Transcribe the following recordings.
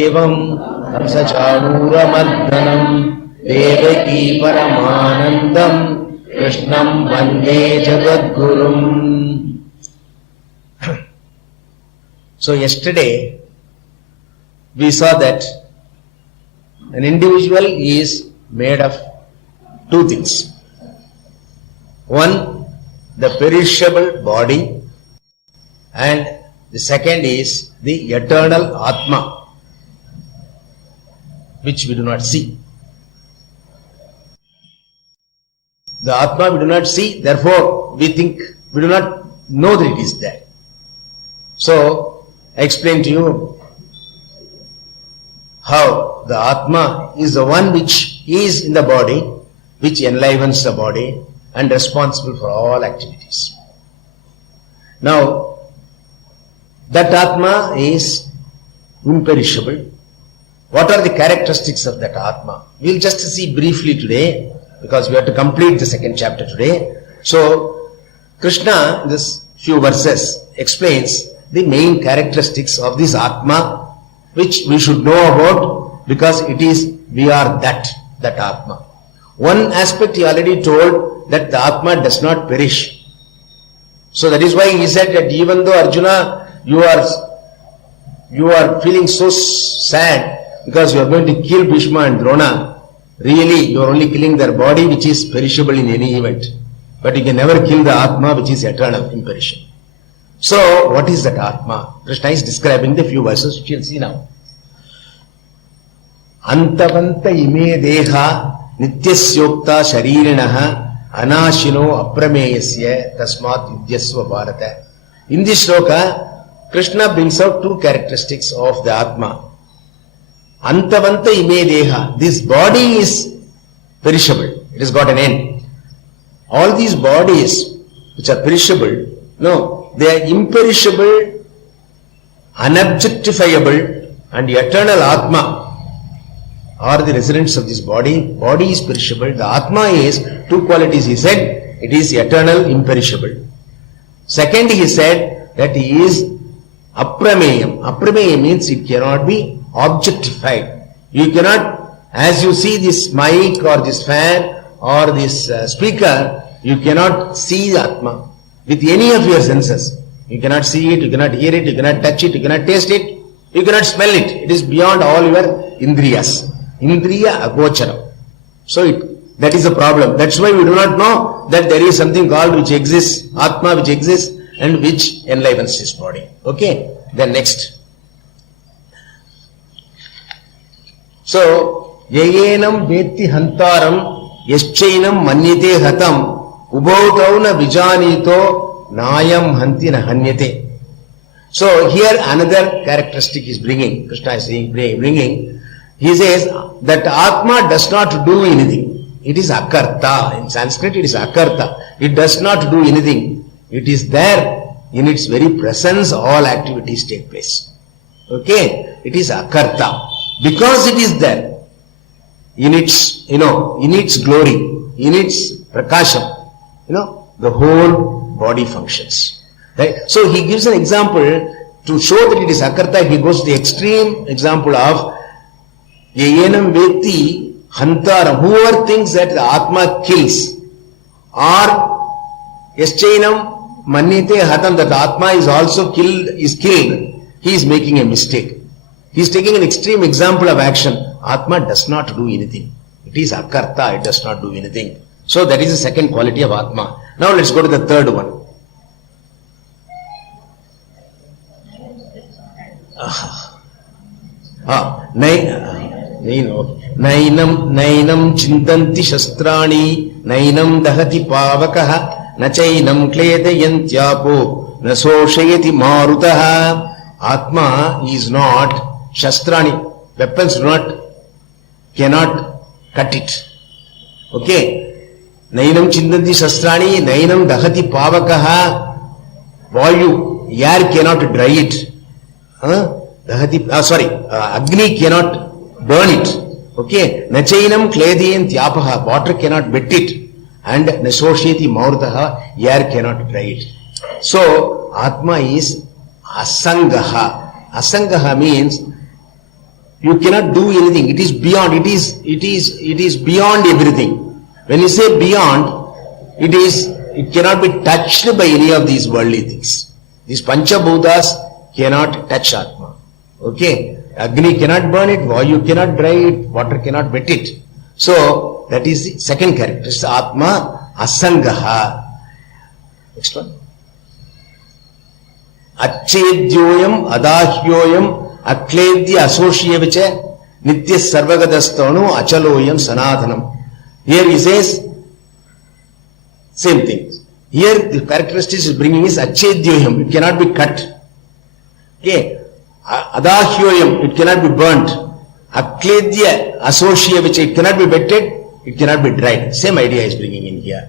एवं कंसचाणूरमर्दनम् देवकी परमानन्दम् कृष्णम् वन्दे जगद्गुरुम्. So yesterday we saw that an individual is made of two things. One, the perishable body, and the second is the eternal Atma, which we do not see. The Atma we do not see, therefore we think, we do not know that it is there. So, I explained to you how the Atma is the one which is in the body, which enlivens the body and responsible for all activities. Now, that Atma is imperishable. What are the characteristics of that Atma? We will just see briefly today, because we have to complete the second chapter today. So, Krishna in this few verses explains the main characteristics of this Atma, which we should know about, because it is, we are that Atma. One aspect he already told, that the Atma does not perish. So that is why he said that even though Arjuna, you are feeling so sad because you are going to kill Bhishma and Drona, really you are only killing their body which is perishable in any event. But you can never kill the Atma which is eternal, imperishable. So, what is that Atma? Krishna is describing the few verses which you will see now. Antavanta ime deha nityasyokta sharirinaha anashino aprameyasya tasmat yudyasva bharata. In this shloka, Krishna brings out two characteristics of the Atma. Antavanta ime deha. This body is perishable. It has got an end. All these bodies which are perishable, no, they are imperishable, unobjectifiable, and eternal Atma are the residents of this body. Body is perishable. The Atma is two qualities. He said it is eternal, imperishable. Second, he said that he is aprameyam. Aprameyam means it cannot be objectified. You cannot, as you see this mic or this fan or this speaker, you cannot see the Atma with any of your senses. You cannot see it, you cannot hear it, you cannot touch it, you cannot taste it, you cannot smell it. It is beyond all your indriyas. Indriya agocharam. So that is a problem. That's why we do not know that there is something called which exists, Atma which exists and which enlivens his body. Okay? Then next. So, yayenam vetti hantaram yaschainam manyate hatam ubautau na vijanito nayam hanti na hanyate. So, here another characteristic is bringing, Krishna is bringing. He says that Atma does not do anything. It is akarta. In Sanskrit it is akarta. It does not do anything. It is there. In its very presence all activities take place. Okay? It is akarta. Because it is there, in its, in its glory, in its prakasham, the whole body functions. Right? So he gives an example to show that it is akarta. He goes to the extreme example of yayenam vetti hantaram. Whoever thinks that the Atma kills, or yaschainam manyate hatam, that the Atma is also killed, he is making a mistake. He is taking an extreme example of action. Atma does not do anything. It is akarta, it does not do anything. So that is the second quality of Atma. Now let's go to the third one. Nainam chintanti shastrani nainam dahati pavakaha nachainam kledayantyapo nasoshayati marutaha. Atma is not shastrani. Weapons cannot cut it. Okay? Nainam chintanti shastrani, nainam dahati pavakaha. Vayu, air cannot dry it. Agni cannot burn it. Okay? Nachainam klediyam tyapaha. Water cannot wet it. And nasosheti maurtaha. Air cannot dry it. So, Atma is asangaha. Asangaha means You cannot do anything. It is beyond. It is beyond everything. When you say beyond, it cannot be touched by any of these worldly things. These Panchabhutas cannot touch Atma. Okay? Agni cannot burn it, Vayu cannot dry it, water cannot wet it. So, that is the second characteristic. Atma asangaha. Next one. Achedyoyam adahyoyam akledya asoshiyevicha nitya sarvagadastanu achaloyam sanathanam. Here he says, same thing. Here the characteristic is bringing is achedyoyam. It cannot be cut. Okay. Adahyoyam. It cannot be burnt. Akledya asoshiyevicha. It cannot be wetted. It cannot be dried. Same idea is bringing in here.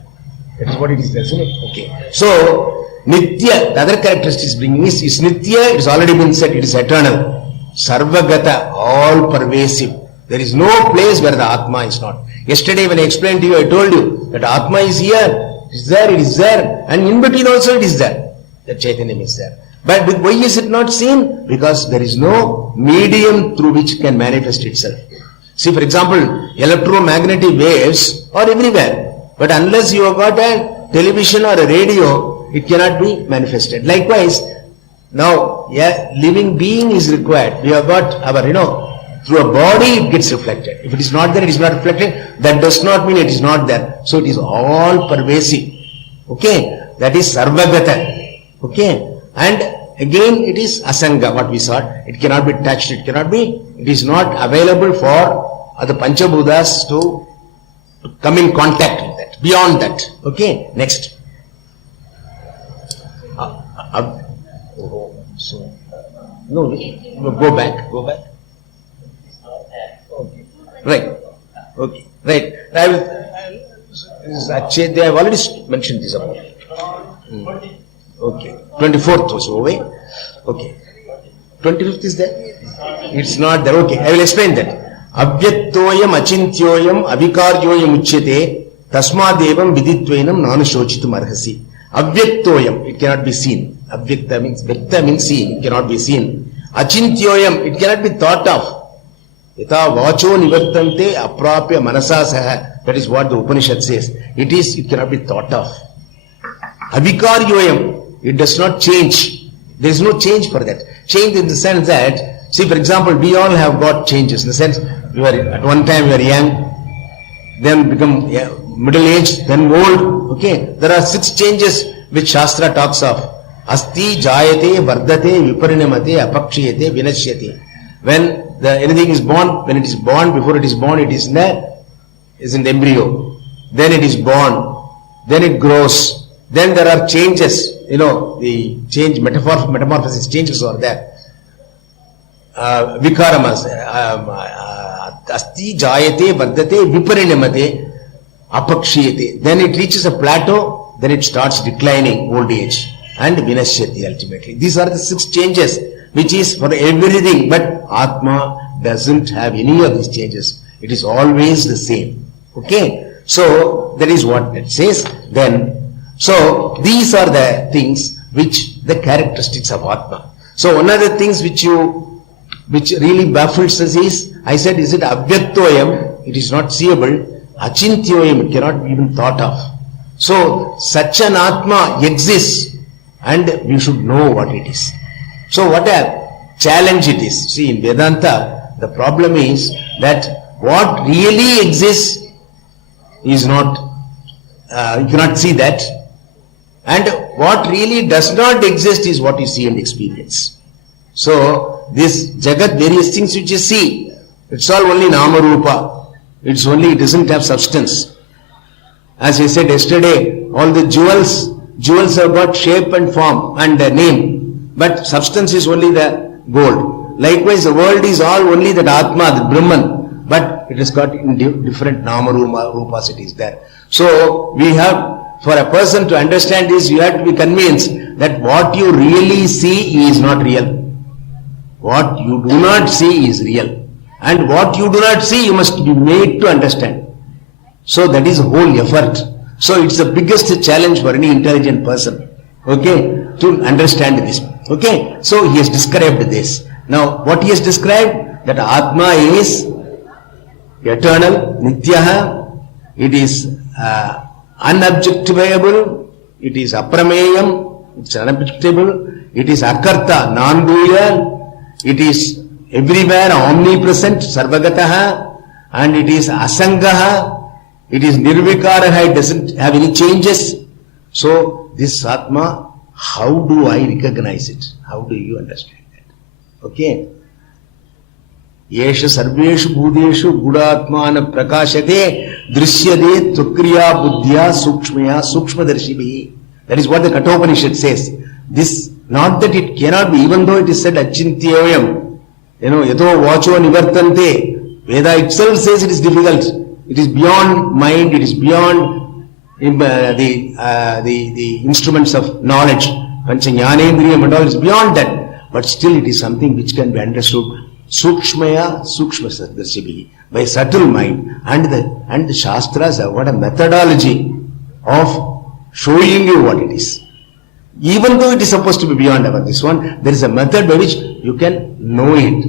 That is what it is, isn't it? Okay. So, Nitya, the other characteristic is bringing is Nitya, it has already been said, it is eternal. Sarvagata, all pervasive. There is no place where the Atma is not. Yesterday when I explained to you, I told you that Atma is here, it is there, and in between also it is there. That Chaitanya is there. But why is it not seen? Because there is no medium through which it can manifest itself. See, for example, electromagnetic waves are everywhere. But unless you have got a television or a radio, it cannot be manifested. Likewise, now, living being is required. We have got our, through a body it gets reflected. If it is not there, it is not reflected. That does not mean it is not there. So it is all pervasive. Okay? That is sarvagata. Okay? And again, it is asanga, what we saw. It cannot be touched. It is not available for the Panchabhutas to come in contact with that. Beyond that. Okay? Next. Go back. Okay. Right. Okay. Right. They have already mentioned this about. Okay. 24th was over. Okay. 25th is there? It's not there. Okay. I will explain that. Avyaktoyam achintyoyam avikaryoyam uchyate tasmadevam viditvenam nanushochitum arhasi. Avyaktoyam, it cannot be seen. Avyakta means seen, it cannot be seen. Achintyoyam, it cannot be thought of. Yatha vacho nivartante aprapya manasa saha. That is what the Upanishad says. It cannot be thought of. Avikaryoyam, it does not change. There is no change for that. Change in the sense that, see, for example, we all have got changes. In the sense, at one time we were young, then become middle-aged, then old. Okay, there are 6 changes which Shastra talks of. Asti, jayate, vardate, viparinamate, apakshiyate, vinashyate. When anything is born, when it is born, before it is born, it is in the embryo. Then it is born. Then it grows. Then there are changes. The change, metamorphosis changes are there. Vikaramas. Asti, jayate, vardate, viparinamate, apakshiyate. Then it reaches a plateau, then it starts declining, old age, and vinashyati ultimately. These are the 6 changes, which is for everything, but Atma doesn't have any of these changes. It is always the same. Okay? So, that is what it says. Then, so, these are the things which the characteristics of Atma. So, one of the things which really baffles us is, I said, is it avyaktoyam? It is not seeable. Achintyoyam, it cannot be even thought of. So, such an Atma exists and we should know what it is. So, what a challenge it is. See, in Vedanta, the problem is that what really exists is not, you cannot see that. And what really does not exist is what you see and experience. So, this Jagat, various things which you see, it's all only Nama Rupa. It doesn't have substance. As I said yesterday, all the jewels have got shape and form and name, but substance is only the gold. Likewise, the world is all only that Atma, the Brahman, but it has got different Nama Rupas, it is there. So, we have, for a person to understand this, you have to be convinced that what you really see is not real. What you do not see is real. And what you do not see, you must be made to understand. So that is the whole effort. So it's the biggest challenge for any intelligent person, okay, to understand this. Okay, so he has described this. Now, what he has described, that Atma is eternal, Nityaha, it is unobjectifiable, it is Aprameyam, it's unobjectable, it is Akarta, non-dual, it is everywhere omnipresent, Sarvagataha, and it is Asangaha, it is Nirvikaraha, it doesn't have any changes. So this Atma, how do I recognize it? How do you understand that? Okay. Yesha sarveshu bhudeshu gudatmana prakashate drishyade tvakriya buddhya sukshmaya sukshmadarshibhi. That is what the Kathopanishad says. This, not that it cannot be, even though it is said achintyayam, yato vacho nivartante, Veda itself says it is difficult. It is beyond mind, it is beyond the instruments of knowledge. Panchajnanendriyam and all is beyond that. But still it is something which can be understood. Sukshmaya sukshmadarshibhi, by subtle mind. And the Shastras have got a methodology of showing you what it is. Even though it is supposed to be beyond our this one, there is a method by which you can know it.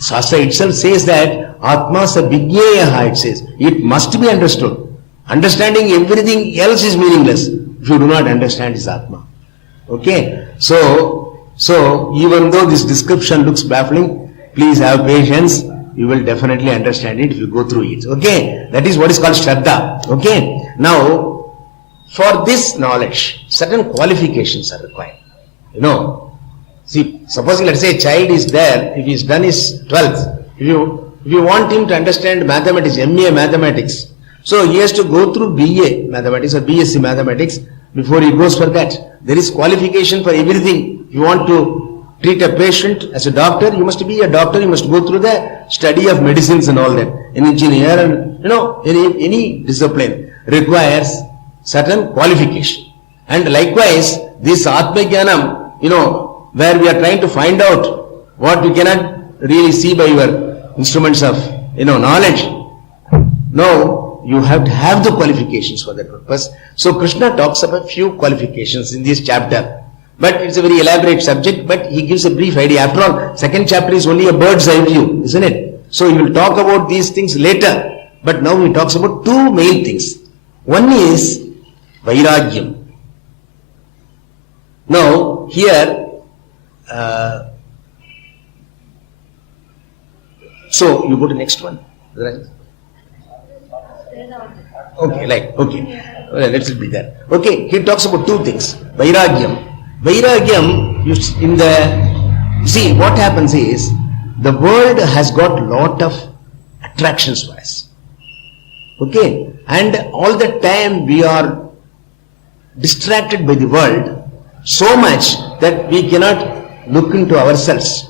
Shastra itself says that Atma sa vigneyaha, it says. It must be understood. Understanding everything else is meaningless if you do not understand his Atma. Okay? So even though this description looks baffling, please have patience. You will definitely understand it if you go through it. Okay? That is what is called Shraddha. Okay? Now, for this knowledge, certain qualifications are required. See, supposing let's say a child is there, if he's done his 12th, if you want him to understand mathematics, MA mathematics, so he has to go through BA mathematics or BSc mathematics before he goes for that. There is qualification for everything. If you want to treat a patient as a doctor, you must be a doctor, you must go through the study of medicines and all that. An engineer and, any discipline requires certain qualification. And likewise, this Atma Jnanam, where we are trying to find out what we cannot really see by your instruments of, knowledge. No, you have to have the qualifications for that purpose. So Krishna talks about a few qualifications in this chapter. But it's a very elaborate subject, but he gives a brief idea. After all, second chapter is only a bird's eye view, isn't it? So he will talk about these things later. But now he talks about two main things. One is Vairagyam. Now, here, so you go to next one. Right? Okay, well, let's be there. Okay, he talks about two things. Vairagyam. Vairagyam, see what happens is, the world has got lot of attractions for us. Okay, and all the time we are distracted by the world so much that we cannot look into ourselves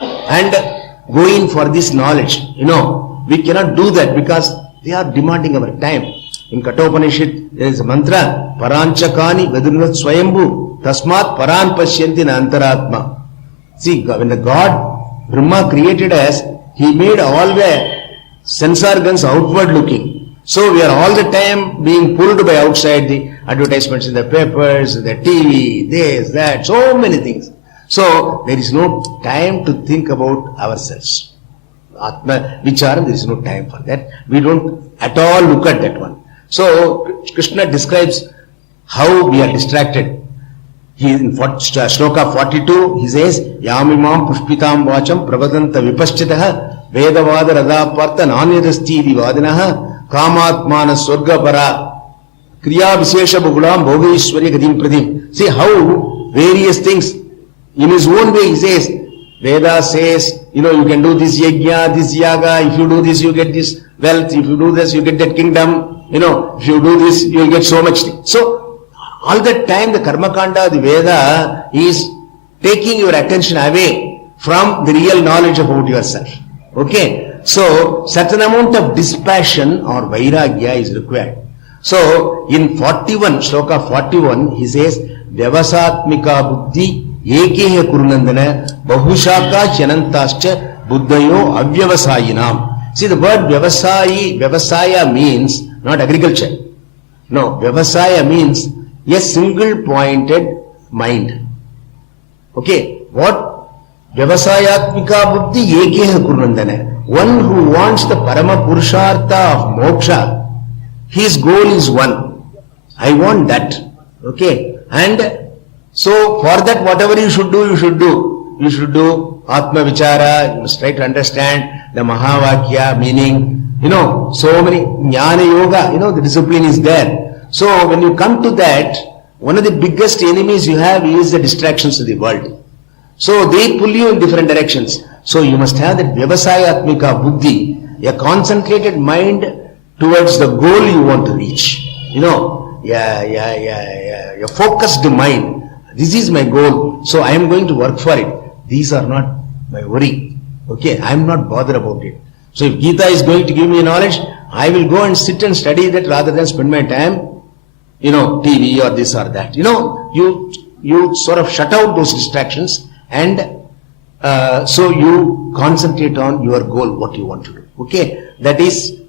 and go in for this knowledge. We cannot do that because they are demanding our time. In Kathopanishad, there is a mantra, Paranchakani Vedunat Swayambhu Tasmat Paran Pashyanti na Antaratma. See, when the God, Brahma created us, he made all the sense organs outward looking. So we are all the time being pulled by outside, the advertisements in the papers, the TV, this, that, so many things. So there is no time to think about ourselves. Atma Vicharam, there is no time for that. We don't at all look at that one. So Krishna describes how we are distracted. He in Shloka 42, he says, Yamimam Pushpitam Vacham Pravadanta Vipaschitaha Vedavada Radhapartha Nanyadasti Divadinaha Kamatmana Swarga Para Kriya Vishesha Bhugulam Bhogaishwarya Gadim Pradim. See how various things, in his own way he says, Veda says, you can do this yajna, this yaga, if you do this you get this wealth, if you do this you get that kingdom, if you do this you will get so much thing. So, all that time the Karma Kanda, the Veda is taking your attention away from the real knowledge about yourself. Okay? So, certain amount of dispassion or Vairagya is required. So, in 41, Shloka 41, he says, Vyavasatmika Buddhi Ekehe Kurunandana Bahushaka Chanantascha Buddhayo Avyavasayinam. See, the word Vyavasaya means not agriculture. No, Vyavasaya means a single pointed mind. Okay, what Vyavasayatmika buddhi ekeha kurundana. One who wants the parama purushartha of moksha, his goal is one. I want that. Okay. And so for that, whatever you should do, you should do. You should do Atma Vichara, you must try to understand the Mahavakya meaning. So many Jnana Yoga, the discipline is there. So when you come to that, one of the biggest enemies you have is the distractions of the world. So they pull you in different directions. So you must have that Vyavasayatmika Buddhi, a concentrated mind towards the goal you want to reach. A focused mind. This is my goal, so I am going to work for it. These are not my worry. Okay, I am not bothered about it. So if Gita is going to give me knowledge, I will go and sit and study that rather than spend my time, TV or this or that. You sort of shut out those distractions and so you concentrate on your goal, what you want to do. Okay, that is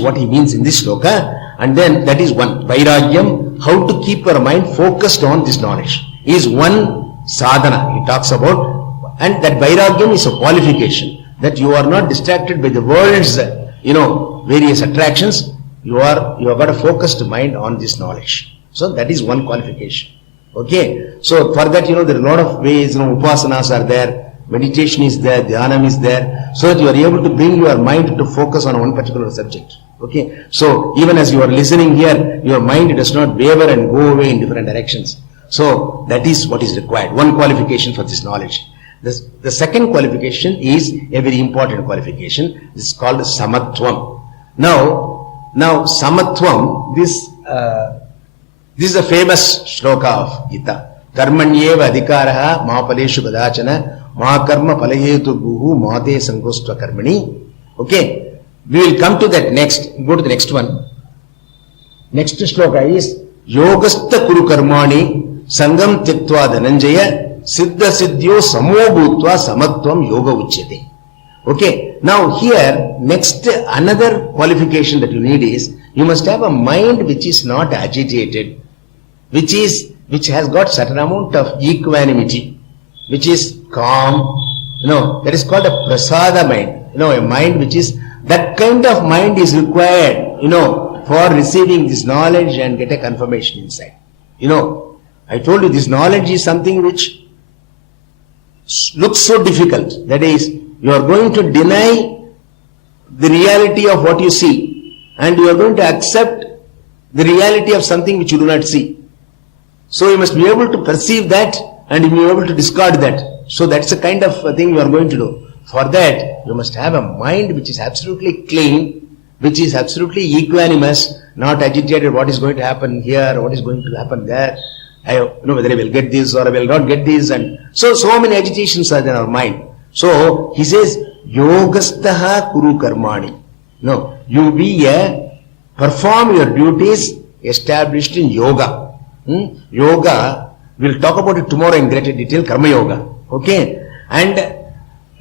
what he means in this sloka. And then that is one. Vairagyam, how to keep your mind focused on this knowledge, is one sadhana he talks about. And that vairagyam is a qualification, that you are not distracted by the world's, various attractions. You have got a focused mind on this knowledge. So that is one qualification. Okay. So for that, there are a lot of ways, upasanas are there, meditation is there, dhyanam is there, so that you are able to bring your mind to focus on one particular subject. Okay. So even as you are listening here, your mind does not waver and go away in different directions. So that is what is required. One qualification for this knowledge. The second qualification is a very important qualification. This is called samatvam. Now samatvam, this is a famous shloka of Gita. Karmanyeva adhikaraha mahapaleshu kadachana mahakarma palayetu guhu mate sangostva karmani. Okay, we will come to that next. Go to the next one. Next shloka is yogastha kuru karmani sangam tyatva dhananjaya siddha siddhyo samobhutva samatvam yoga uchyate. Okay, now here next another qualification that you need is you must have a mind which is not agitated, which has got certain amount of equanimity, which is calm. That is called a prasada mind. A mind which is, that kind of mind is required, for receiving this knowledge and get a confirmation inside. I told you this knowledge is something which looks so difficult. That is, you are going to deny the reality of what you see and you are going to accept the reality of something which you do not see. So you must be able to perceive that and you be able to discard that. So that's the kind of thing you are going to do. For that, you must have a mind which is absolutely clean, which is absolutely equanimous, not agitated what is going to happen here, what is going to happen there. Whether I will get this or I will not get this, and so many agitations are in our mind. So he says, yogastaha kuru karmani. You perform your duties established in yoga. Yoga, we'll talk about it tomorrow in greater detail, karma yoga. Okay, and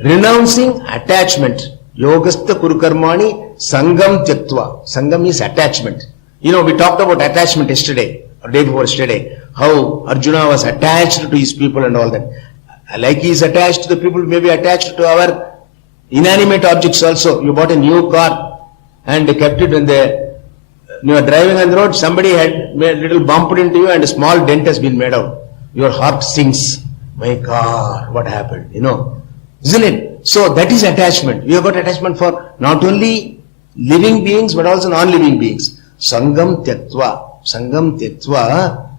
renouncing attachment. Yogastha kuru karmani sangam tyatva. Sangam is attachment. We talked about attachment yesterday, or day before yesterday, how Arjuna was attached to his people and all that. Like he is attached to the people, maybe attached to our inanimate objects also. You bought a new car and kept it in you are driving on the road, somebody had made a little bumped into you and a small dent has been made out. Your heart sinks. My God, what happened? Isn't it? So that is attachment. You have got attachment for not only living beings but also non-living beings. Sangam tyatva. Sangam tyatva.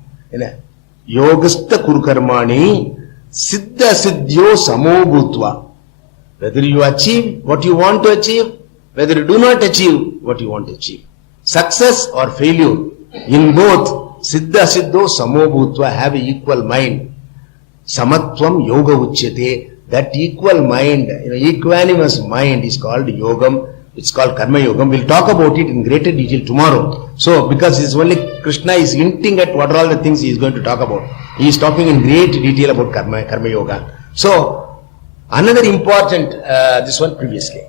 Yogastha kuru karmani siddha siddhyo samobhutva. Whether you achieve what you want to achieve, whether you do not achieve what you want to achieve. Success or failure, in both, siddha siddho samobhutva, have an equal mind. Samatvam yoga uchyate. That equal mind, equanimous mind is called yogam. It's called karma yogam. We'll talk about it in greater detail tomorrow. So, because it's only Krishna is hinting at what are all the things he is going to talk about. He is talking in great detail about karma yoga. So, another important, this one previously,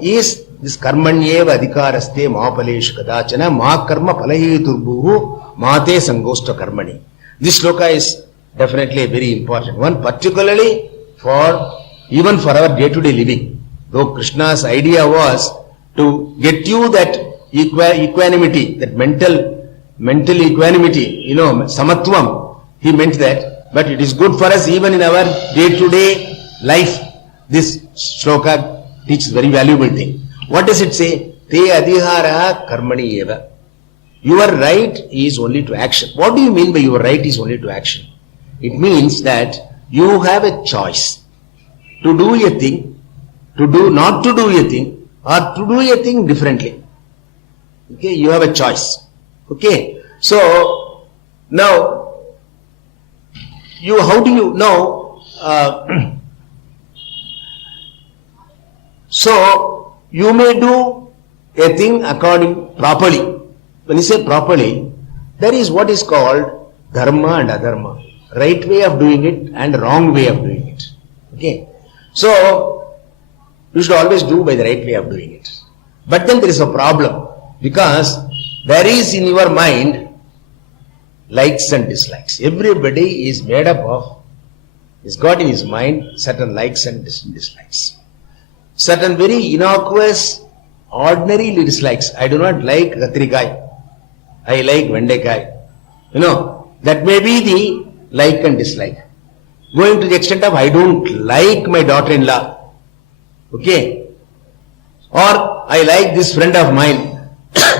is this karmanyeva adhikaraste mahapaleshu kadachana ma karma palayeturbuhu mate sangosta karmani. This sloka is definitely a very important one, particularly for even for our day-to-day living. Though Krishna's idea was to get you that equanimity, that mental equanimity, samatvam, he meant that. But it is good for us even in our day-to-day life. This shloka teaches very valuable thing. What does it say? Te adhihara karmani eva. Your right is only to action. What do you mean by your right is only to action? It means that you have a choice to do a thing, not to do a thing, or to do a thing differently. Okay, you have a choice. Okay, so now, how do you know? So, you may do a thing properly. When you say properly, there is what is called dharma and adharma. Right way of doing it and wrong way of doing it. Okay. So, you should always do by the right way of doing it. But then there is a problem. Because there is in your mind likes and dislikes. Everybody is made up of, he's got in his mind certain likes and dislikes. Certain very innocuous, ordinary dislikes. I do not like katrikai. I like vendekai. That may be the like and dislike. Going to the extent of I don't like my daughter-in-law. Okay. Or I like this friend of mine.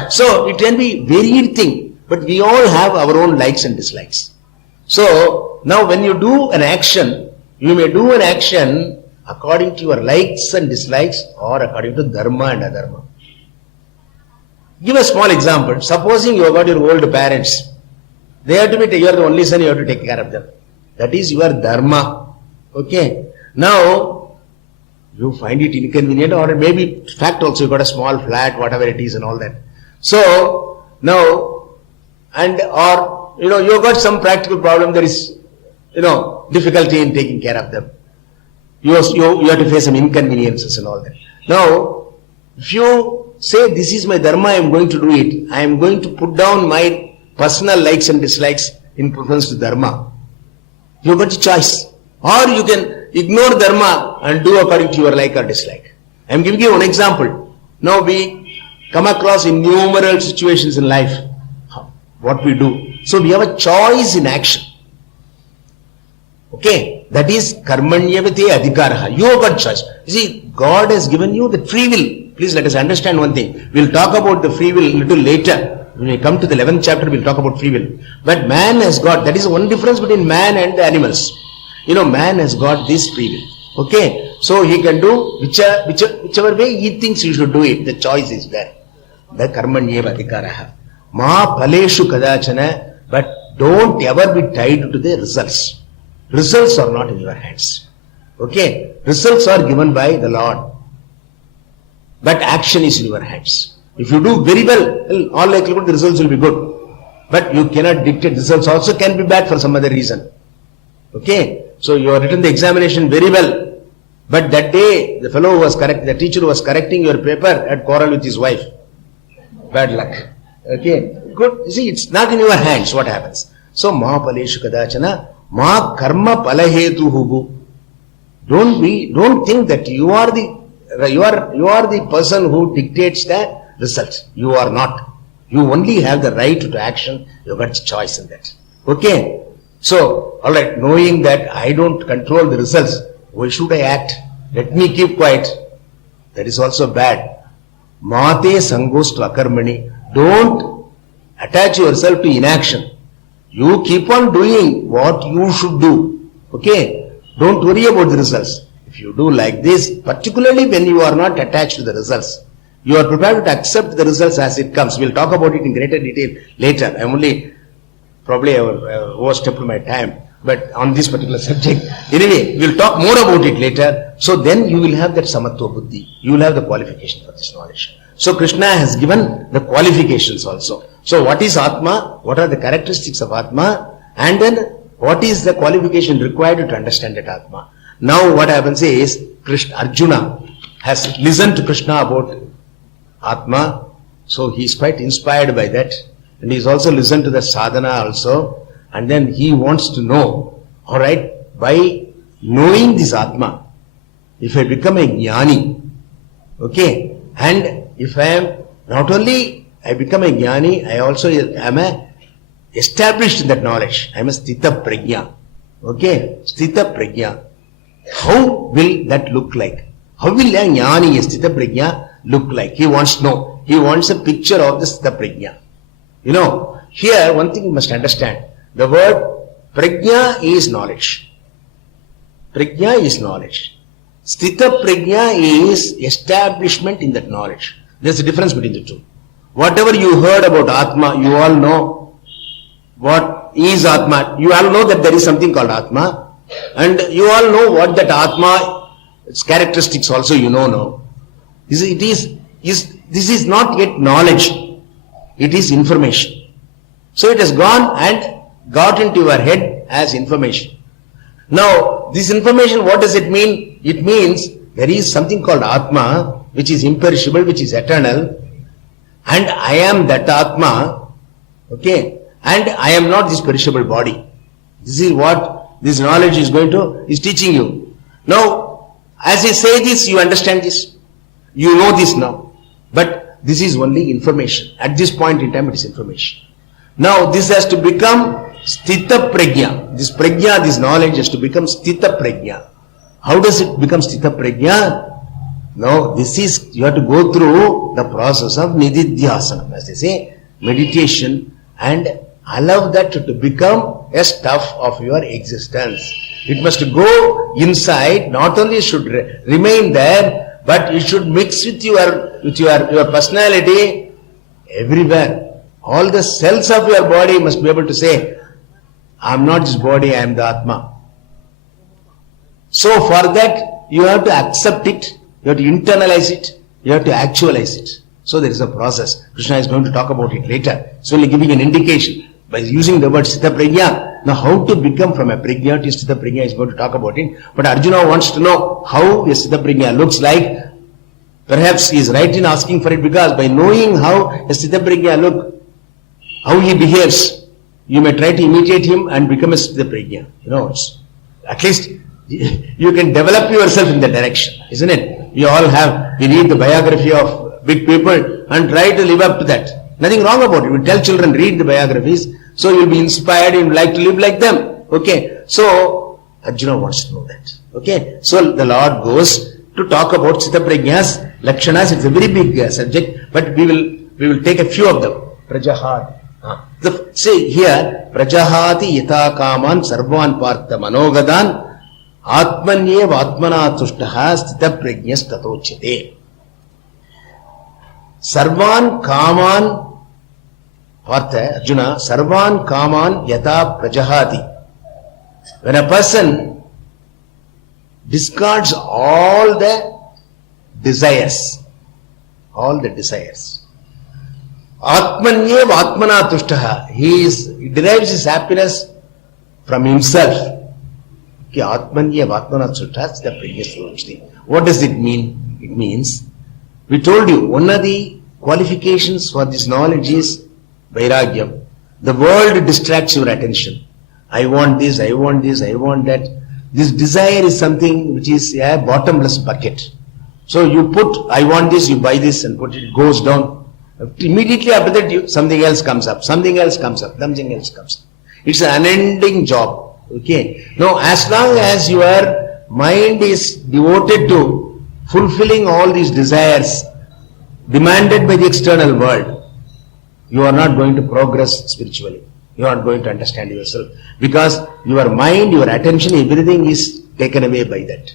So it can be varied thing. But we all have our own likes and dislikes. So now when you do an action, you may do an action according to your likes and dislikes or according to dharma and adharma. Give a small example. Supposing you have got your old parents. They have to be, you are the only son, you have to take care of them. That is your dharma. Okay. Now, you find it inconvenient or maybe fact also you got a small flat, whatever it is and all that. So, now, you have got some practical problem, there is, difficulty in taking care of them. You have to face some inconveniences and all that. Now, if you say, this is my dharma, I am going to do it. I am going to put down my personal likes and dislikes in preference to dharma. You have got a choice. Or you can ignore dharma and do according to your like or dislike. I am giving you one example. Now we come across innumerable situations in life. What we do. So we have a choice in action. Okay. That is karmanyavate adhikaraha. You have got choice. You see, God has given you the free will. Please let us understand one thing. We'll talk about the free will a little later. When we come to the 11th chapter, we'll talk about free will. But man has got, that is one difference between man and the animals. Man has got this free will. Okay. So he can do whichever way he thinks he should do it. The choice is there. The karmanyeva adhikaraha. Ma paleshu kadachana. But don't ever be tied to the results. Results are not in your hands. Okay. Results are given by the Lord. But action is in your hands. If you do very well, all likelihood the results will be good. But you cannot dictate. Results also can be bad for some other reason. Okay. So you have written the examination very well. But that day, the teacher who was correcting your paper had quarrel with his wife. Bad luck. Okay. Good. You see, it's not in your hands what happens. So, ma paleshu kadachana, ma karma palahetuhu. Don't think that you are the person who dictates the result. You are not. You only have the right to action. You got choice in that. Okay. So, alright, knowing that I don't control the results, why should I act? Let me keep quiet. That is also bad. Mate sangostu akarmani. Don't attach yourself to inaction. You keep on doing what you should do. Okay. Don't worry about the results. If you do like this, particularly when you are not attached to the results, you are prepared to accept the results as it comes. We'll talk about it in greater detail later. I'm only probably overstepped my time, but on this particular subject. Anyway, we'll talk more about it later. So then you will have that samatva buddhi. You will have the qualification for this knowledge. So Krishna has given the qualifications also. So what is Atma? What are the characteristics of Atma? And then what is the qualification required to understand that Atma? Now what happens is, Arjuna has listened to Krishna about Atma. So he is quite inspired by that. And he has also listened to the sadhana also. And then he wants to know, alright, by knowing this Atma, if I become a jnani, okay, and if I am, not only I become a jnani, I also am established in that knowledge. I am a sthita prajna. Okay, sthita prajna. How will that look like? How will a jnani, a sthita prajna, look like? He wants to know. He wants a picture of the sthita prajna. You know, here one thing you must understand. The word prajna is knowledge. Prajna is knowledge. Sthita prajna is establishment in that knowledge. There's a difference between the two. Whatever you heard about Atma, you all know what is Atma. You all know that there is something called Atma. And you all know what that Atma, its characteristics also you know now. This is not yet knowledge. It is information. So it has gone and got into your head as information. Now, this information, what does it mean? It means there is something called Atma, which is imperishable, which is eternal, and I am that Atma, okay, and I am not this perishable body. This is what this knowledge is teaching you. Now, as I say this, you understand this. You know this now. But this is only information. At this point in time, it is information. Now, this has to become sthita prajna. This prajna, this knowledge has to become sthita prajna. How does it become sthita prajna? Now, you have to go through the process of nididhyasana, as they say, meditation, and allow that to become a stuff of your existence. It must go inside, not only should remain there, but it should mix with your personality everywhere. All the cells of your body must be able to say, I am not this body, I am the Atma. So for that, you have to accept it, you have to internalize it, you have to actualize it. So there is a process. Krishna is going to talk about it later. It's only giving an indication. By using the word sthita prajna, now how to become from a prajna to sthita prajna is going to talk about it. But Arjuna wants to know how a sthita prajna looks like. Perhaps he is right in asking for it, because by knowing how a sthita prajna look, how he behaves, you may try to imitate him and become a sthita prajna. You know, at least you can develop yourself in that direction, isn't it? We read the biography of big people and try to live up to that. Nothing wrong about it. We tell children, read the biographies, so you'll be inspired and like to live like them. Okay, so Arjuna wants to know that. Okay, so the Lord goes to talk about sthita prajna's lakshanas. It's a very big subject, but we will take a few of them. Prajahat. See here, Prajahati yata kaman sarvan partha manogadan atmanyev atmana tushtaha sthita prajnyas tatochyate. Sarvan kaman, Partha, Arjuna, Sarvan kaman yata prajahati. When a person discards all the desires, Atmanyev atmana tushtaha, he derives his happiness from himself. Atmanyev atmana tushtaha, the previous one. What does it mean? It means, we told you, one of the qualifications for this knowledge is vairagyam. The world distracts your attention. I want this, I want this, I want that. This desire is something which is a bottomless bucket. So you put, I want this, you buy this and put it, it goes down. Immediately after that, something else comes up, something else comes up, something else comes up. It's an unending job. Okay. Now, as long as your mind is devoted to fulfilling all these desires demanded by the external world, you are not going to progress spiritually. You are not going to understand yourself, because your mind, your attention, everything is taken away by that.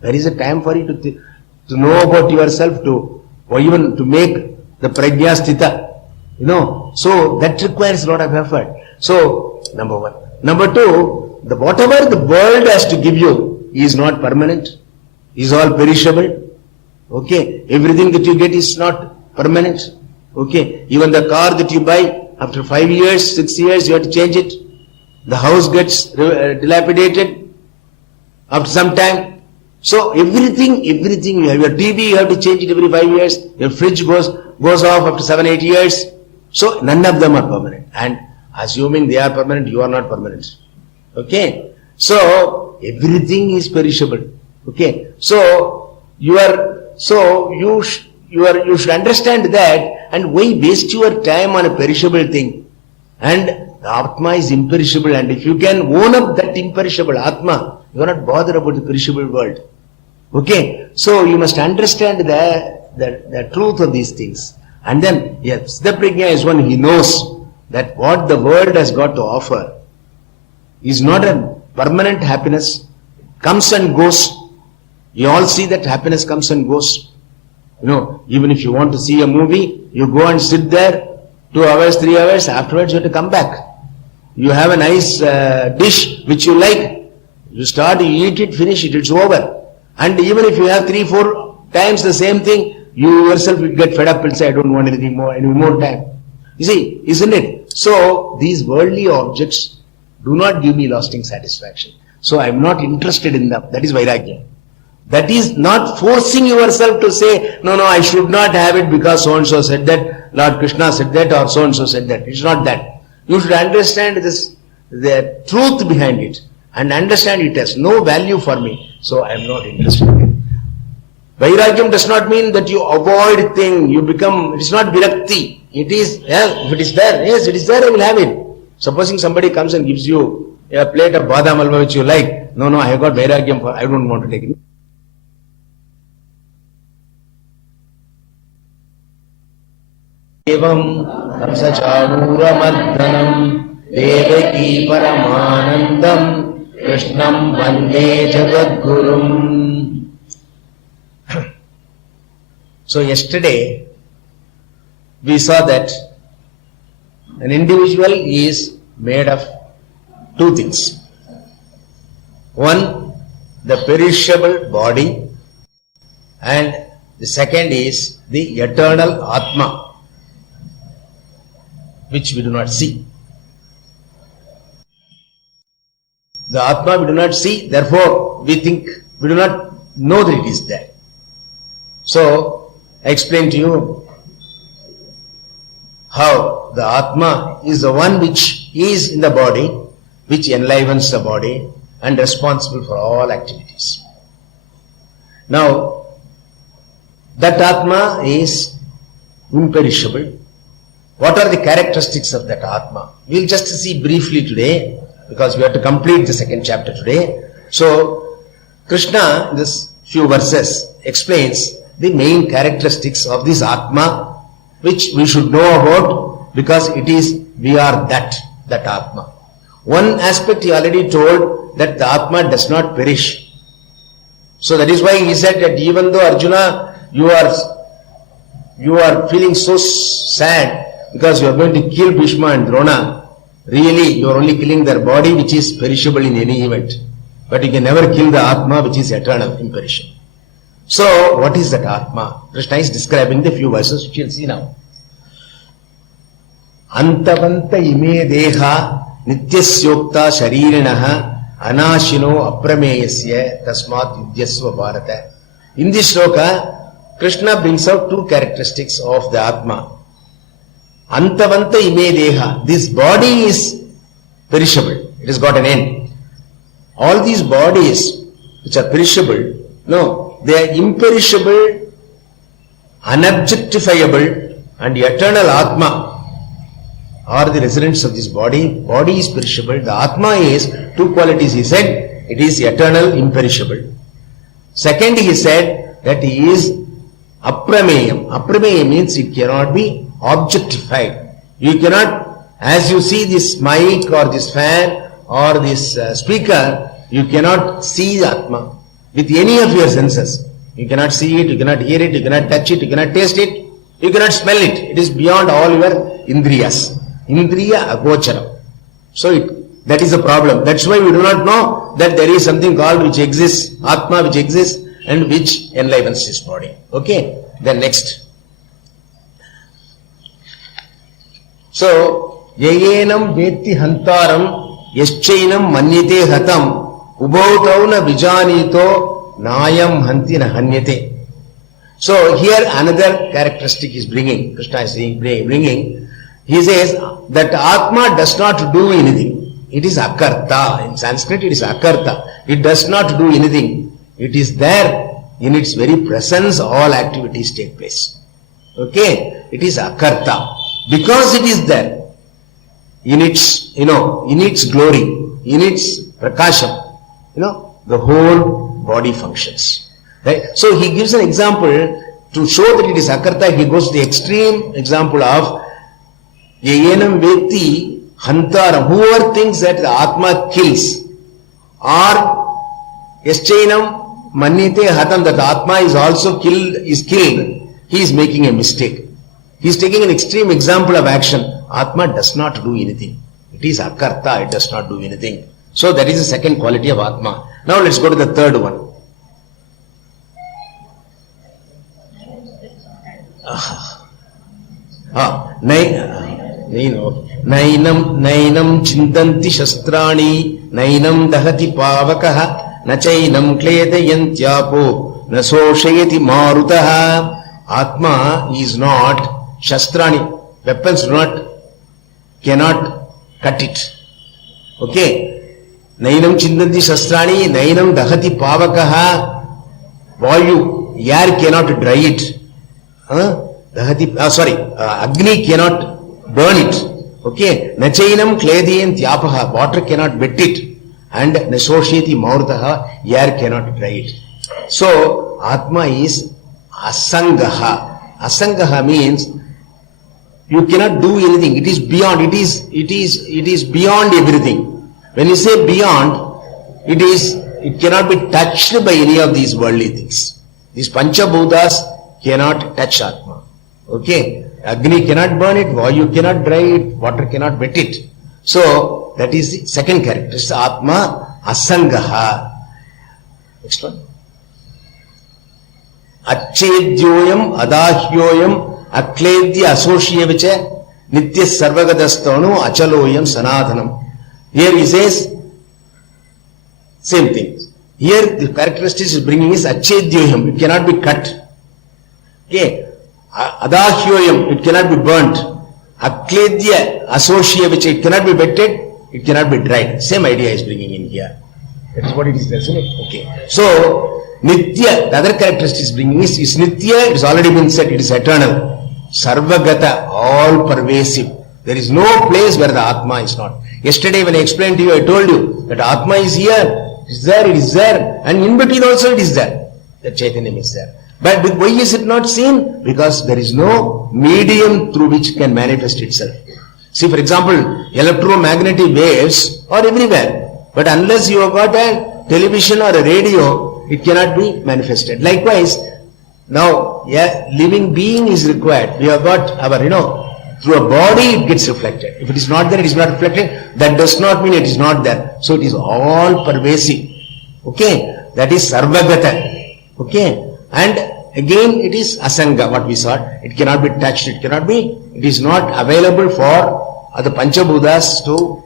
There is a time for you to know about yourself, or even to make the prajna sthita. You know, so that requires a lot of effort. So, number one. Number two, whatever the world has to give you is not permanent, is all perishable. Okay, everything that you get is not permanent. Okay, even the car that you buy, after 5 years, 6 years, you have to change it. The house gets dilapidated after some time. So everything, you have your TV, you have to change it every 5 years. Your fridge goes off after 7-8 years. So none of them are permanent. And assuming they are permanent, you are not permanent. Okay, so everything is perishable. Okay, so you should understand that, and why waste your time on a perishable thing? And the Atma is imperishable, and if you can own up that imperishable Atma, you are not bothered about the perishable world. Okay, so you must understand the truth of these things. And then, yes, the Prajna is one, he knows that what the world has got to offer is not a permanent happiness, comes and goes. You all see that happiness comes and goes. You know, even if you want to see a movie, you go and sit there 2 hours, 3 hours, afterwards you have to come back. You have a nice dish which you like, you start, you eat it, finish it, it's over. And even if you have 3-4 times the same thing, you yourself will get fed up and say, I don't want anything more, any more time. You see, isn't it? So, these worldly objects do not give me lasting satisfaction. So, I am not interested in them. That is Vairagya. That is not forcing yourself to say, no, I should not have it because so-and-so said that, Lord Krishna said that, or so-and-so said that. It's not that. You should understand this, the truth behind it, and understand it has no value for me. So, I am not interested in it. Vairagyam does not mean that you avoid thing, you become, it is not virakti. It is, if it is there, yes, it is there, I will have it. Supposing somebody comes and gives you a plate of badam halwa which you like, no, I have got vairagyam for, I don't want to take it. Evam kamsacharuramardanam devaki paramanandam krishnam vande jagadgurum. So yesterday we saw that an individual is made of 2 things. One, the perishable body, and the second is the eternal Atma, which we do not see. The Atma we do not see, therefore we think, we do not know that it is there. So, I explained to you how the Atma is the one which is in the body, which enlivens the body and responsible for all activities. Now, that Atma is imperishable. What are the characteristics of that Atma? We will just see briefly today, because we have to complete the 2nd chapter today. So, Krishna in this few verses explains the main characteristics of this Atma, which we should know about, because it is, we are that Atma. One aspect he already told, that the Atma does not perish. So that is why he said that even though Arjuna, you are feeling so sad because you are going to kill Bhishma and Drona, really you are only killing their body which is perishable in any event. But you can never kill the Atma which is eternal, imperishable. So, what is that Atma? Krishna is describing the few verses which you will see now. Antavanta ime deha nityasyokta sharirinaha anashino aprameyasya tasmat yudyasva bharata. In this shloka, Krishna brings out 2 characteristics of the Atma. Antavanta ime deha. This body is perishable. It has got an end. All these bodies which are perishable, no, they are imperishable, unobjectifiable, and eternal Atma are the residents of this body. Body is perishable. The Atma is 2 qualities. He said it is eternal, imperishable. Second, he said that he is aprameyam. Aprameyam means it cannot be objectified. You cannot, as you see this mic or this fan or this speaker, you cannot see the Atma with any of your senses. You cannot see it, you cannot hear it, you cannot touch it, you cannot taste it, you cannot smell it. It is beyond all your indriyas. Indriya agocharam. So that is a problem. That's why we do not know that there is something called which exists, Atma which exists and which enlivens this body. Okay? Then next. So, yayenam vetti hantaram yaschainam manyate hatam Ubautau na vijanito nayam hanti na hanyate. So here another characteristic is bringing, Krishna is bringing, he says that Atma does not do anything. It is akarta. In Sanskrit it is akarta. It does not do anything. It is there. In its very presence, all activities take place. Okay? It is akarta. Because it is there, in its, in its glory, in its prakasham, the whole body functions. Right? So he gives an example to show that it is akarta. He goes to the extreme example of Yeyenam Vekti Hantaram. Whoever thinks that the Atma kills, or Yaschainam Manyate Hatam, that the Atma is also killed, he is making a mistake. He is taking an extreme example of action. Atma does not do anything. It is akarta, it does not do anything. So that is the second quality of Atma. Now let's go to the third one. Nainam chintanti shastrani, nainam dahati pavakaha, nachainam kledayantyapo, nasoshayati marutaha. Atma is not shastrani. Weapons cannot cut it. Okay. Nainam chintanti shastrani, nainam dahati pavakaha. Vayu, air cannot dry it. Agni cannot burn it. Okay. Nachainam klediyam tyapaha. Water cannot wet it. And nasosheti maurtaha. Air cannot dry it. So, Atma is asangaha. Asangaha means you cannot do anything. It is beyond. It is beyond everything. When you say beyond, it cannot be touched by any of these worldly things. These Panchabhutas cannot touch Atma. Okay? Agni cannot burn it, Vayu cannot dry it, water cannot wet it. So, that is the second characteristic. Atma asangaha. Next one. Achedyoyam adahyoyam akledya asoshiyevicha nitya sarvagadastanu achaloyam sanathanam. Here he says, same thing. Here the characteristics is bringing is achedyoyam, it cannot be cut. Okay. Adahyoyam, it cannot be burnt. Akledya asoshiyevicha, it cannot be wetted, it cannot be dried. Same idea is bringing in here. That is what it is, isn't it? Okay. So, Nitya, the other characteristic is bringing is Nitya, it has already been said, it is eternal. Sarvagata, all pervasive. There is no place where the Atma is not. Yesterday when I explained to you, I told you that Atma is here, it is there, and in between also it is there. That Chaitanya is there. But why is it not seen? Because there is no medium through which it can manifest itself. See, for example, electromagnetic waves are everywhere. But unless you have got a television or a radio, it cannot be manifested. Likewise, now, living being is required. We have got our, through a body it gets reflected. If it is not there, it is not reflected. That does not mean it is not there. So it is all pervasive. Okay? That is sarvagata. Okay? And again, it is asanga, what we saw. It cannot be touched. It is not available for the Panchabhutas to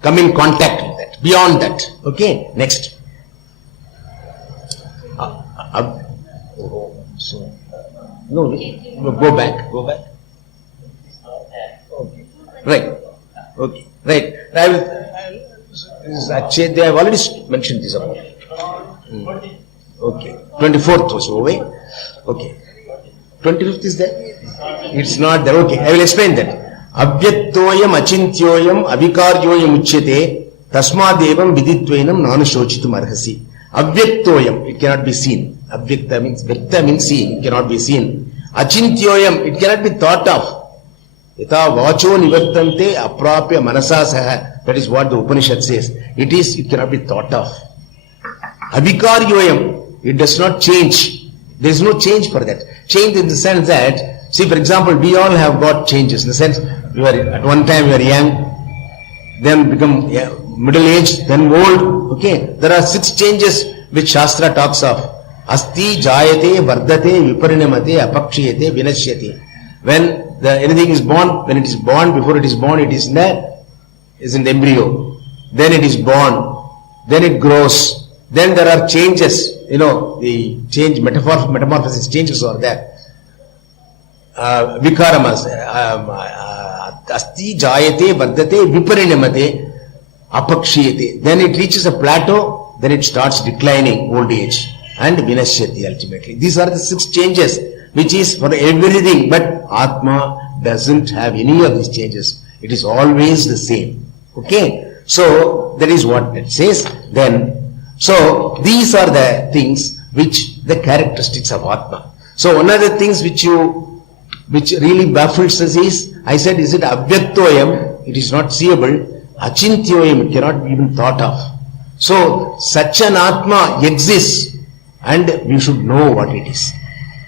come in contact with that. Beyond that. Okay? Next. Go back. Okay. Right. I will, actually, they have already mentioned this about. Okay. 24th was over. Okay. 25th is there? It's not there. Okay. I will explain that. Avyaktoyam achintyoyam avikaryoyam uchyate tasmadevam viditvenam nanushochitum arhasi. Avyaktoyam, it cannot be seen. Avyakta means seen, it cannot be seen. Achintyoyam, it cannot be thought of. Yatha vacho nivartante aprapya manasa saha. That is what the Upanishad says. It cannot be thought of. Avikaryoyam, it does not change. There is no change for that. Change in the sense that, see, for example, we all have got changes. In the sense, at one time we were young, then become middle-aged, then old. Okay, there are 6 changes which Shastra talks of. Asti, jayate, vardate, viparinamate, apakshiyate, vinashyate. When anything is born, when it is born, before it is born, it is in the embryo. Then it is born. Then it grows. Then there are changes. The change, metamorphosis changes are there. Vikaramas. Asti, jayate, vardate, viparinamate, apakshiyate. Then it reaches a plateau, then it starts declining, old age, and vinashyati ultimately. These are the 6 changes, which is for everything, but Atma doesn't have any of these changes. It is always the same. Okay? So, that is what it says. Then, so, these are the things which the characteristics of Atma. So, one of the things which really baffles us is, I said, is it avyaktoyam? It is not seeable. Achintyoyam, it cannot be even thought of. So, such an Atma exists, and we should know what it is.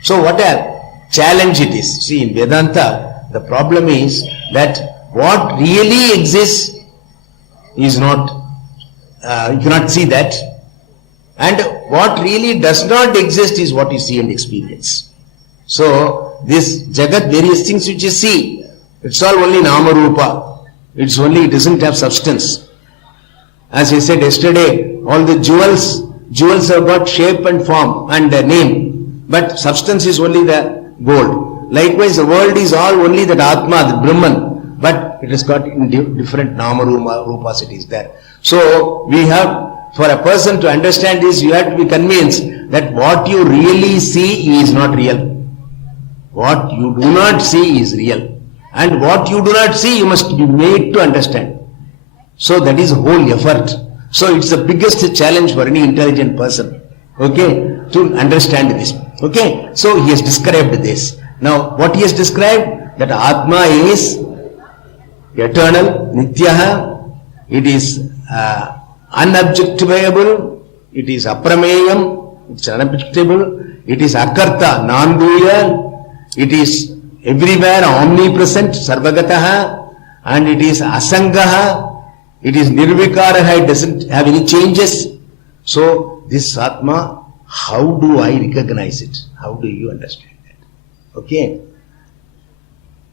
So, what a challenge it is. See, in Vedanta, the problem is that what really exists is not, you cannot see that. And what really does not exist is what you see and experience. So, this Jagat, various things which you see, it's all only Nama Rupa. It doesn't have substance. As I said yesterday, all the jewels have got shape and form and name, but substance is only the gold. Likewise, the world is all only that Atma, the Brahman, but it has got in different Nama Rupas it is there. So, we have, for a person to understand this, you have to be convinced that what you really see is not real. What you do not see is real. And what you do not see, you must be made to understand. So that is the whole effort. So it's the biggest challenge for any intelligent person, okay, to understand this. Okay, so he has described this. Now, what he has described, that Atma is eternal, Nityaha, it is unobjectifiable, it is aprameyam, it's unobjectable, it is akarta, non-doer, it is everywhere omnipresent, sarvagataha, and it is asangaha, it is nirvikaraha, it doesn't have any changes. So, this Atma, how do I recognize it? How do you understand that? Okay?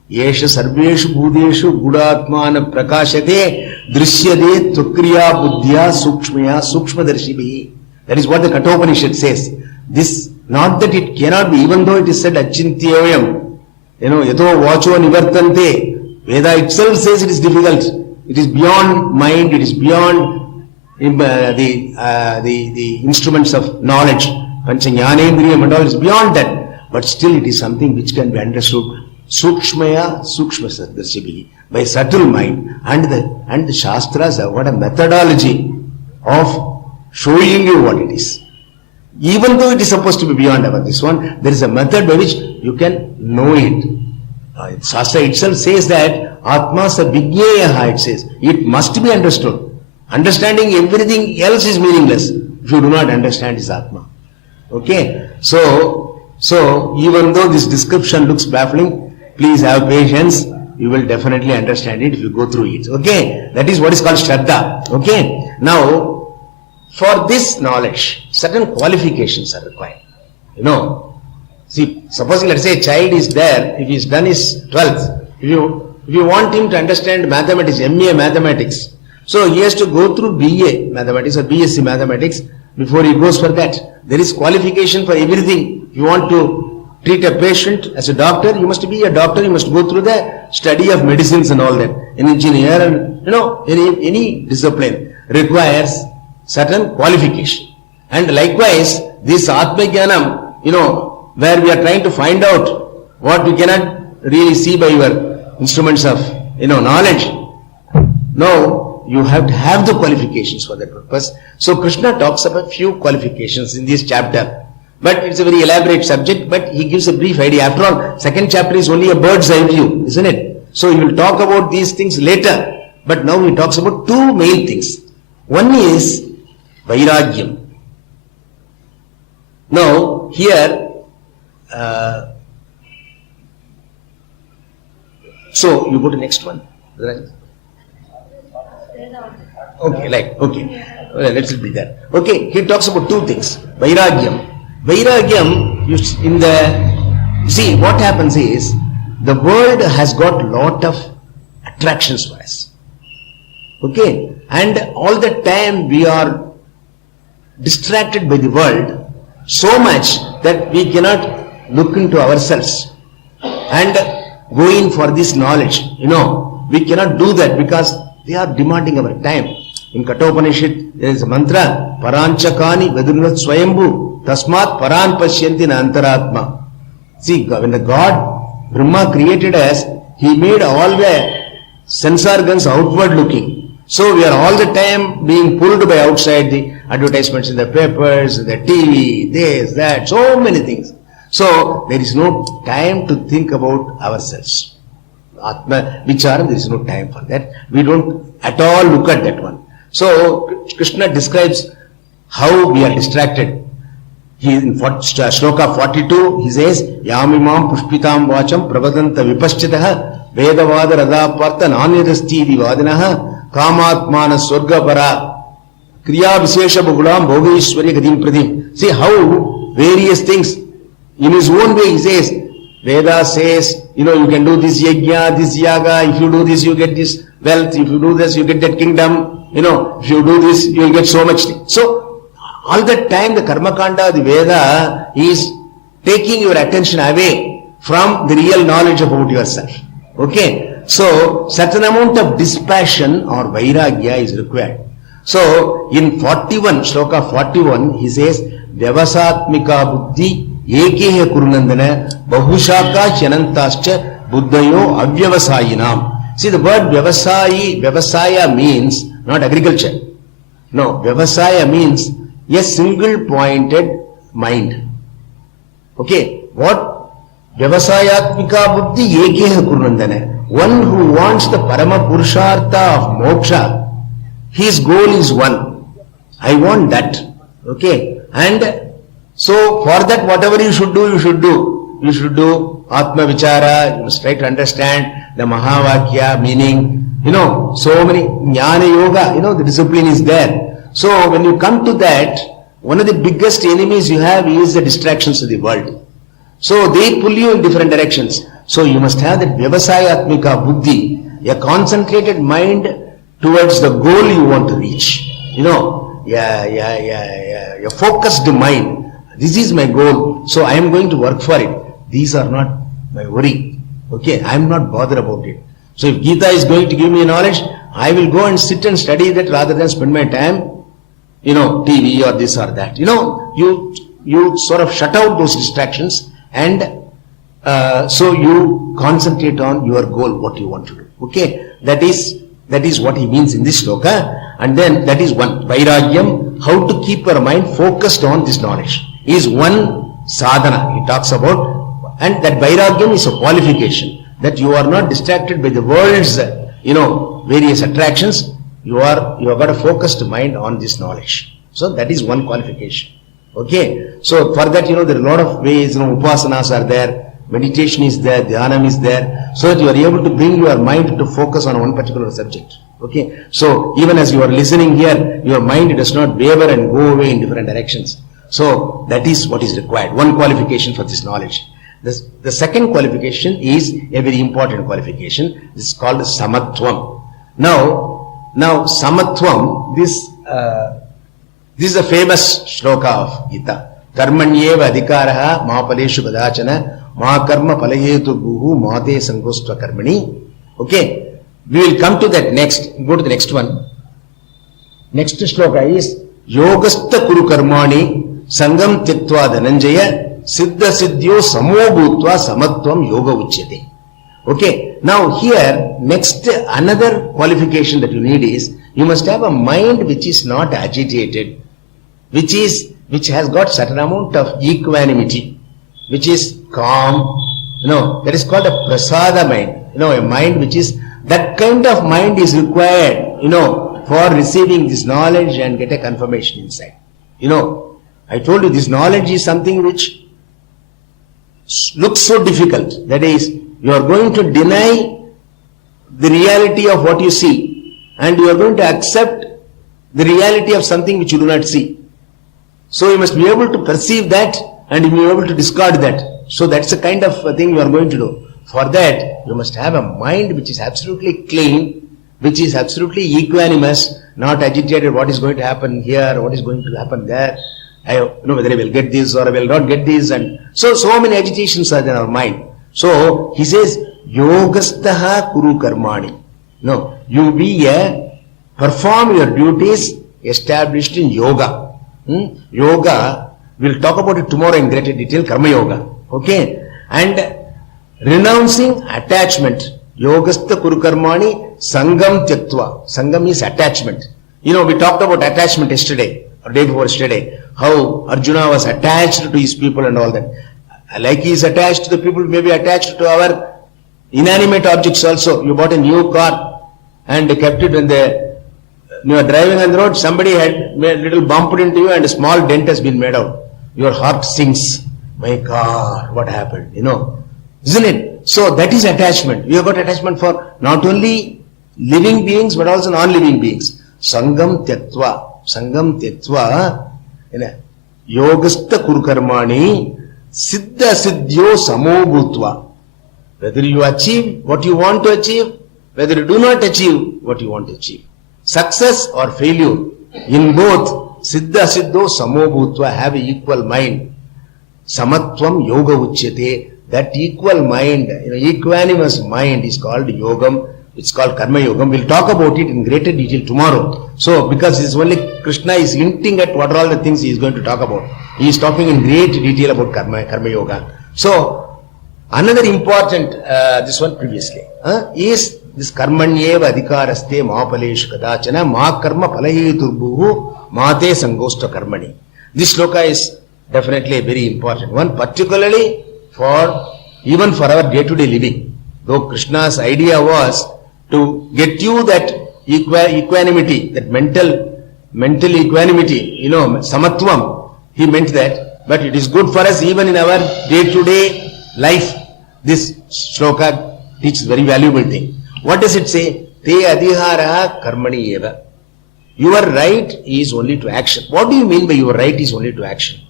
Yesha sarveshu bhudeshu gudatmana prakashate drishyade tvakriya buddhya sukshmaya sukshmadarshibhi. That is what the Kathopanishad says. This, not that it cannot be, even though it is said achintyoyam, yato vacho nivartante, Veda itself says it is difficult. It is beyond mind, it is beyond the instruments of knowledge. Panchajnanendriyam and all is beyond that. But still it is something which can be understood. Sukshmaya sukshmadarshibhi, by subtle mind. And the Shastras have got a methodology of showing you what it is. Even though it is supposed to be beyond our this one, there is a method by which you can know it. Shastra itself says that Atma savijñeyaha, it says. It must be understood. Understanding everything else is meaningless if you do not understand his Atma. Okay? So even though this description looks baffling, please have patience. You will definitely understand it if you go through it. Okay? That is what is called Shraddha. Okay? Now, for this knowledge, certain qualifications are required. See, supposing let's say a child is there, if he's done his 12th, if you want him to understand mathematics, MA mathematics, so he has to go through BA mathematics or BSc mathematics before he goes for that. There is qualification for everything. If you want to treat a patient as a doctor, you must be a doctor, you must go through the study of medicines and all that. An engineer and, any discipline requires certain qualification. And likewise, this Atma Jnanam, where we are trying to find out what we cannot really see by your instruments of, knowledge. No, you have to have the qualifications for that purpose. So Krishna talks about few qualifications in this chapter. But it's a very elaborate subject, but he gives a brief idea. After all, second chapter is only a bird's eye view, isn't it? So he will talk about these things later. But now he talks about two main things. One is Vairagyam. Now, here, so you go to next one. Okay, let's be there. Okay, he talks about two things. Vairagyam. Vairagyam, see what happens is, the world has got lot of attractions for us. Okay, and all the time we are distracted by the world so much that we cannot look into ourselves and go in for this knowledge. We cannot do that because they are demanding our time. In Kathopanishad, there is a mantra, Paranchakani Vedunat Swayambhu, Tasmat Paran Pashyanti na Antaratma. See, when the God, Brahma created us, he made all the sense organs outward looking. So we are all the time being pulled by outside, the advertisements in the papers, the TV, this, that, so many things. So there is no time to think about ourselves. Atma Vicharam, there is no time for that. We don't at all look at that one. So Krishna describes how we are distracted. He in Shloka 42, he says, Yamimam Pushpitam Vacham Pravadanta Vipaschitaha Vedavada Radhapartha Nanyadasti Divadinaha Kamatmana Swarga Para Kriya Vishesha Bhugulam Bhogeshwari Gadim Pradim. See how various things in his own way he says, Veda says, you can do this yajna, this yaga, if you do this you get this wealth, if you do this you get that kingdom, if you do this you will get so much. So all that time the Karma Kanda, the Veda is taking your attention away from the real knowledge about yourself. Okay? So certain amount of dispassion or vairagya is required. So in 41, Shloka 41, he says, Vyavasatmika buddhi Ekehe Kurunandana Bahushaka Chanantascha Buddhayo Avyavasayinam. See, the word Vyavasaya means not agriculture. No, Vyavasaya means a single pointed mind. Okay, what? Vyavasayatmika buddhi Ekehe Kurunandana. One who wants the Parama Purushartha of moksha, his goal is one. I want that. Okay, and so for that whatever you should do, you should do. You should do Atma Vichara, you must try to understand the Mahavakya meaning, so many Jnana Yoga, the discipline is there. So when you come to that, one of the biggest enemies you have is the distractions of the world. So they pull you in different directions. So you must have that Vyavasayatmika Buddhi, a concentrated mind towards the goal you want to reach. A focused mind. This is my goal, so I am going to work for it. These are not my worry. Okay, I am not bothered about it. So if Gita is going to give me knowledge, I will go and sit and study that rather than spend my time, TV or this or that. You sort of shut out those distractions and so you concentrate on your goal, what you want to do. Okay, that is what he means in this shloka. And then that is one, Vairagyam, how to keep your mind focused on this knowledge, is one sadhana he talks about. And that Vairagyam is a qualification, that you are not distracted by the world's, various attractions. You have got a focused mind on this knowledge. So that is one qualification. Okay. So for that, there are a lot of ways, upasanas are there, meditation is there, dhyanam is there, so that you are able to bring your mind to focus on one particular subject. Okay. So even as you are listening here, your mind does not waver and go away in different directions. So that is what is required. One qualification for this knowledge. The second qualification is a very important qualification. This is called samatvam. Now samatvam, this is a famous shloka of Gita. Karmanyeva adhikaraha mahapaleshu kadachana mahakarma palayetu guhu mate sangostva karmani. Okay. We will come to that next. Go to the next one. Next shloka is Yogastha kuru karmani sangam tyaktva dhananjaya siddha siddhyo samo bhutva samatvam yoga uchyate. Okay. Now here, next another qualification that you need is, you must have a mind which is not agitated, which has got certain amount of equanimity, which is calm. That is called a prasada mind. A mind which is, that kind of mind is required, for receiving this knowledge and get a confirmation inside. I told you this knowledge is something which looks so difficult. That is, you are going to deny the reality of what you see, and you are going to accept the reality of something which you do not see. So you must be able to perceive that and you be able to discard that. So that's the kind of thing you are going to do. For that, you must have a mind which is absolutely clean, which is absolutely equanimous, not agitated, what is going to happen here, what is going to happen there, whether I will get this or I will not get this, and so many agitations are in our mind. So he says, Yogastaha kuru karmani. You be a perform your duties established in yoga. Yoga, we'll talk about it tomorrow in greater detail, karma yoga. Okay? And renouncing attachment. Yogastha kurukarmani sangam tyaktva. Sangam is attachment. We talked about attachment yesterday, or day before yesterday, how Arjuna was attached to his people and all that. Like he is attached to the people, maybe attached to our inanimate objects also. You bought a new car and kept it when you are driving on the road, somebody had made a little bumped into you and a small dent has been made out. Your heart sinks. My God, what happened? Isn't it? So that is attachment. We have got attachment for not only living beings but also non-living beings. Sangam tyaktva. Sangam tyaktva. Yogastha kurukarmani siddha siddhyo samobhutva. Whether you achieve what you want to achieve, whether you do not achieve what you want to achieve. Success or failure, in both, siddha siddho samobhutva, have an equal mind. Samatvam yoga uchyate. That equal mind, equanimous mind is called yogam. It's called karma yogam. We'll talk about it in greater detail tomorrow. So, because it's only Krishna is hinting at what are all the things he is going to talk about. He is talking in great detail about karma yoga. So, another important, this one previously, is this karmanyeva adhikaraste mahapaleshu kadachana ma karma palaheturbuhu mate sangosta karmani. This sloka is definitely a very important one, particularly even for our day-to-day living. Though Krishna's idea was to get you that equanimity, that mental equanimity, samatvam, he meant that. But it is good for us even in our day-to-day life. This shloka teaches very valuable thing. What does it say? Te adhihara karmani eva. Your right is only to action. What do you mean by your right is only to action?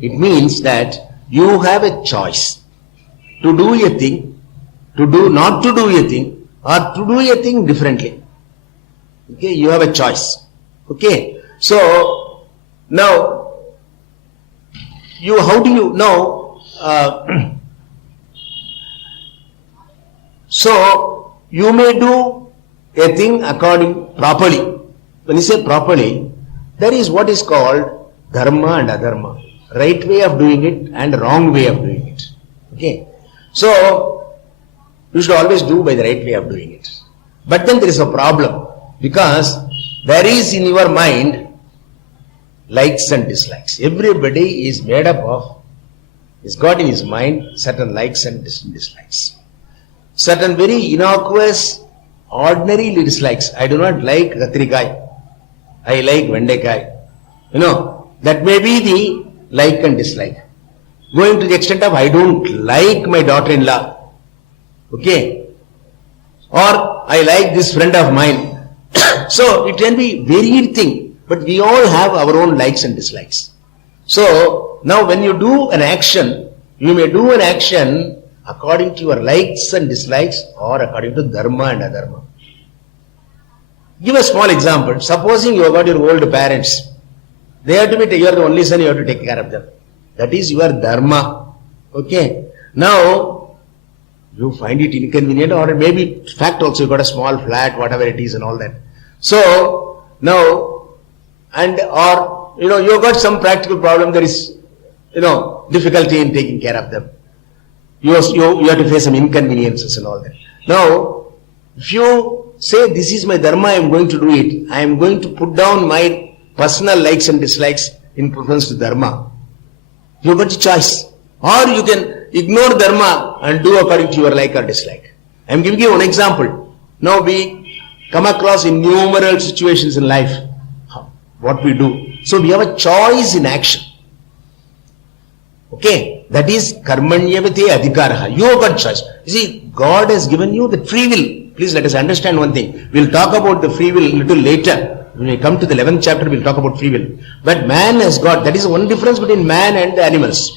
It means that you have a choice to do a thing, not to do a thing, or to do a thing differently. Okay, you have a choice. Okay, so now, how do you know? So, you may do a thing properly. When you say properly, there is what is called dharma and adharma. Right way of doing it and wrong way of doing it. Okay. So, you should always do by the right way of doing it. But then there is a problem. Because there is in your mind likes and dislikes. Everybody is made up of, he's got in his mind certain likes and dislikes. Certain very innocuous, ordinary dislikes. I do not like katrikai. I like vendekai. That may be the like and dislike. Going to the extent of I don't like my daughter-in-law. Okay. Or I like this friend of mine. So it can be varied thing. But we all have our own likes and dislikes. So now when you do an action, you may do an action according to your likes and dislikes or according to dharma and adharma. Give a small example. Supposing you have got your old parents. They have to be, you are the only son, you have to take care of them. That is your dharma. Okay. Now, you find it inconvenient or maybe fact also you got a small flat, whatever it is and all that. So, now, you have got some practical problem, there is, difficulty in taking care of them. You have to face some inconveniences and all that. Now, if you say this is my dharma, I am going to do it. I am going to put down my personal likes and dislikes in preference to dharma. You got a choice. Or you can ignore dharma and do according to your like or dislike. I am giving you one example. Now we come across innumerable situations in life. What we do. So we have a choice in action. Okay. That is karmanyavate adhikaraha. You have got choice. You see, God has given you the free will. Please let us understand one thing. We'll talk about the free will a little later. When we come to the 11th chapter, we'll talk about free will. But man has got, that is one difference between man and the animals.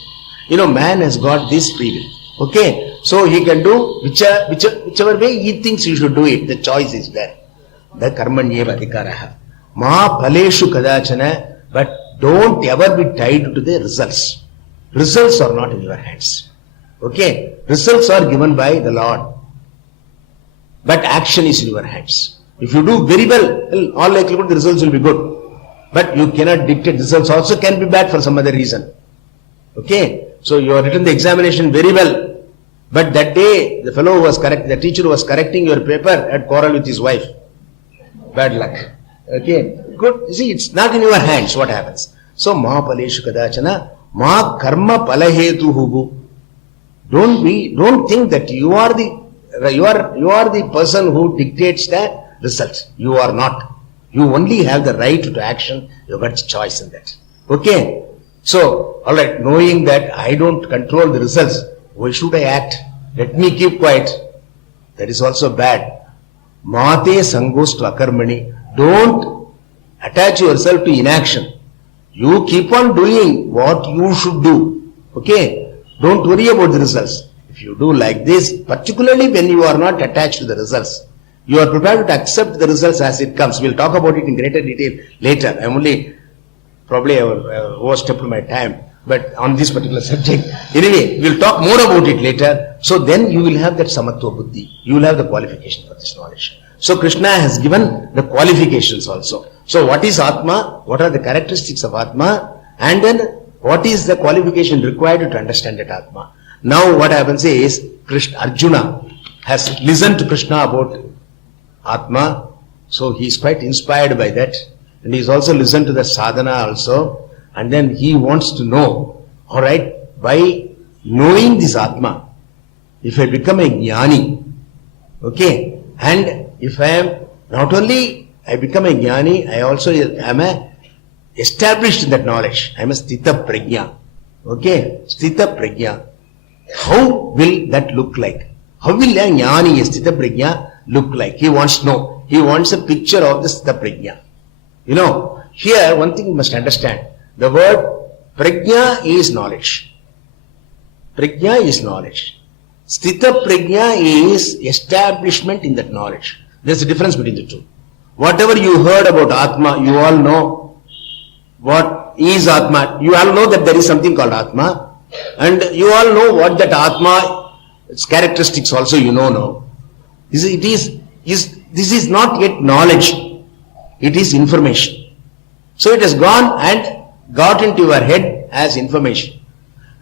Man has got this free will. Okay? So he can do whichever way he thinks he should do it. The choice is there. The karmanyeva adhikaraha. Ma paleshu kadachana. But don't ever be tied to the results. Results are not in your hands. Okay? Results are given by the Lord. But action is in your hands. If you do very well, all likelihood the results will be good. But you cannot dictate. Results also can be bad for some other reason. Okay? So you have written the examination very well. But that day, the fellow who was the teacher who was correcting your paper had quarrel with his wife. Bad luck. Okay? Good. See, it's not in your hands what happens. So, ma paleshu kadachana, ma karma palahetu hubu. Don't think that you are the person who dictates the result. You are not. You only have the right to action. You got choice in that. Okay? So, alright, knowing that I don't control the results, why should I act? Let me keep quiet. That is also bad. Mate sangostu akarmani. Don't attach yourself to inaction. You keep on doing what you should do. Okay? Don't worry about the results. If you do like this, particularly when you are not attached to the results, you are prepared to accept the results as it comes. We'll talk about it in greater detail later. I'm only probably overstepped my time, but on this particular subject. Anyway, we'll talk more about it later. So then you will have that samatva buddhi. You will have the qualification for this knowledge. So Krishna has given the qualifications also. So what is Atma? What are the characteristics of Atma? And then what is the qualification required to understand that Atma? Now what happens is, Arjuna has listened to Krishna about Atma. So he is quite inspired by that. And he has also listened to the sadhana also. And then he wants to know, alright, by knowing this Atma, if I become a jnani, okay, and if I am, not only I become a jnani, I also am established in that knowledge. I am a sthita prajna. Okay, sthita prajna. How will that look like? How will a jnani, a sthita prajna, look like? He wants to know. He wants a picture of the sthita prajna. You know, here one thing you must understand. The word prajna is knowledge. Prajna is knowledge. Sthita prajna is establishment in that knowledge. There's a difference between the two. Whatever you heard about Atma, you all know what is Atma. You all know that there is something called Atma. And you all know what that Atma, its characteristics also you know now. This is not yet knowledge. It is information. So it has gone and got into your head as information.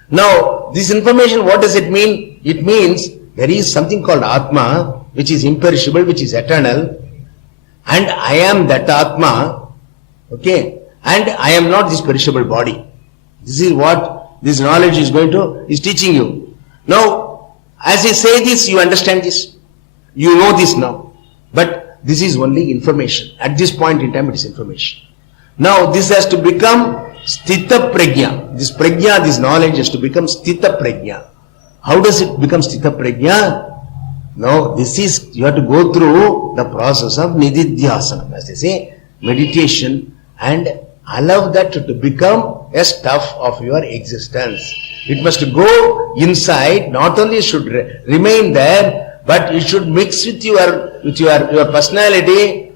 Now, this information, what does it mean? It means there is something called Atma, which is imperishable, which is eternal, and I am that Atma, okay, and I am not this perishable body. This is what this knowledge is teaching you. Now, as I say this, you understand this. You know this now. But this is only information. At this point in time, it is information. Now, this has to become sthita prajna. This prajna, this knowledge has to become sthita prajna. How does it become sthita prajna? Now, you have to go through the process of nididhyasana, as they say, meditation, and allow that to become a stuff of your existence. It must go inside, not only should remain there, but it should mix with your personality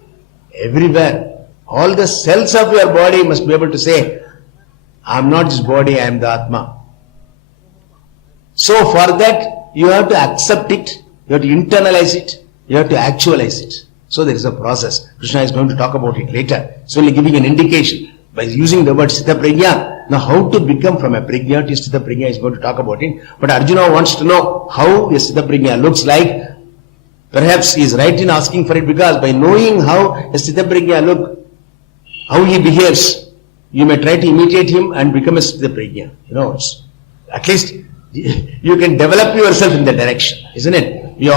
everywhere. All the cells of your body must be able to say, I am not this body, I am the Atma. So for that, you have to accept it, you have to internalize it, you have to actualize it. So there is a process. Krishna is going to talk about it later. It's only giving an indication. By using the word sthita prajna, now how to become from a prajna to sthita prajna is going to talk about it. But Arjuna wants to know how a sthita prajna looks like. Perhaps he is right in asking for it, because by knowing how a sthita prajna look, how he behaves, you may try to imitate him and become a sthita prajna. You know, at least you can develop yourself in that direction, isn't it? We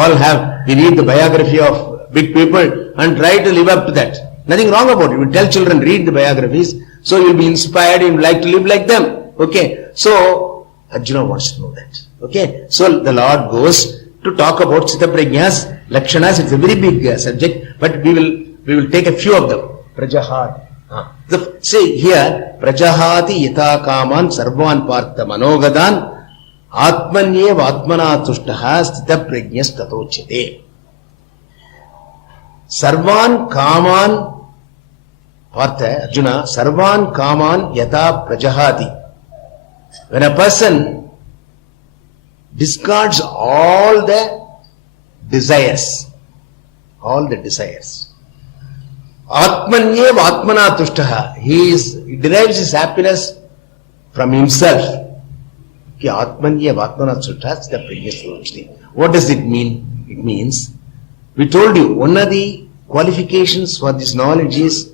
read the biography of big people and try to live up to that. Nothing wrong about it. We tell children, read the biographies, so you'll be inspired and like to live like them. Okay, so Arjuna wants to know that. Okay, so the Lord goes to talk about sthita prajna's lakshanas. It's a very big subject, but we will take a few of them. Prajahat. Say here, Prajahati yata kaman sarvan partha manogadan atmanyev atmana tushtaha sthita prajnas tatochyate. Sarvan kaman partha, Arjuna, sarvan kaman yata prajahati. When a person discards all the desires, Atmanyev Atmana Tushtaha. He derives his happiness from himself. Okay, Atmanyev Atmana Tushtaha is the previous thing. What does it mean? It means, we told you, one of the qualifications for this knowledge is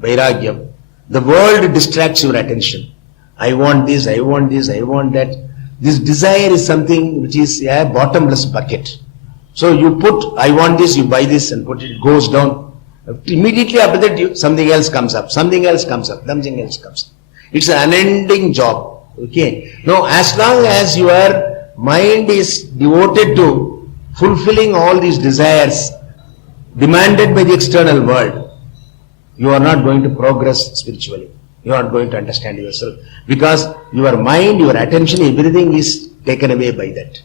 Vairagyam. The world distracts your attention. I want this, I want this, I want that. This desire is something which is a bottomless bucket. So you put, I want this, you buy this and put it goes down. Immediately after that, something else comes up, something else comes up, something else comes up. It's an unending job. Okay. Now, as long as your mind is devoted to fulfilling all these desires demanded by the external world, you are not going to progress spiritually. You are not going to understand yourself. Because your mind, your attention, everything is taken away by that.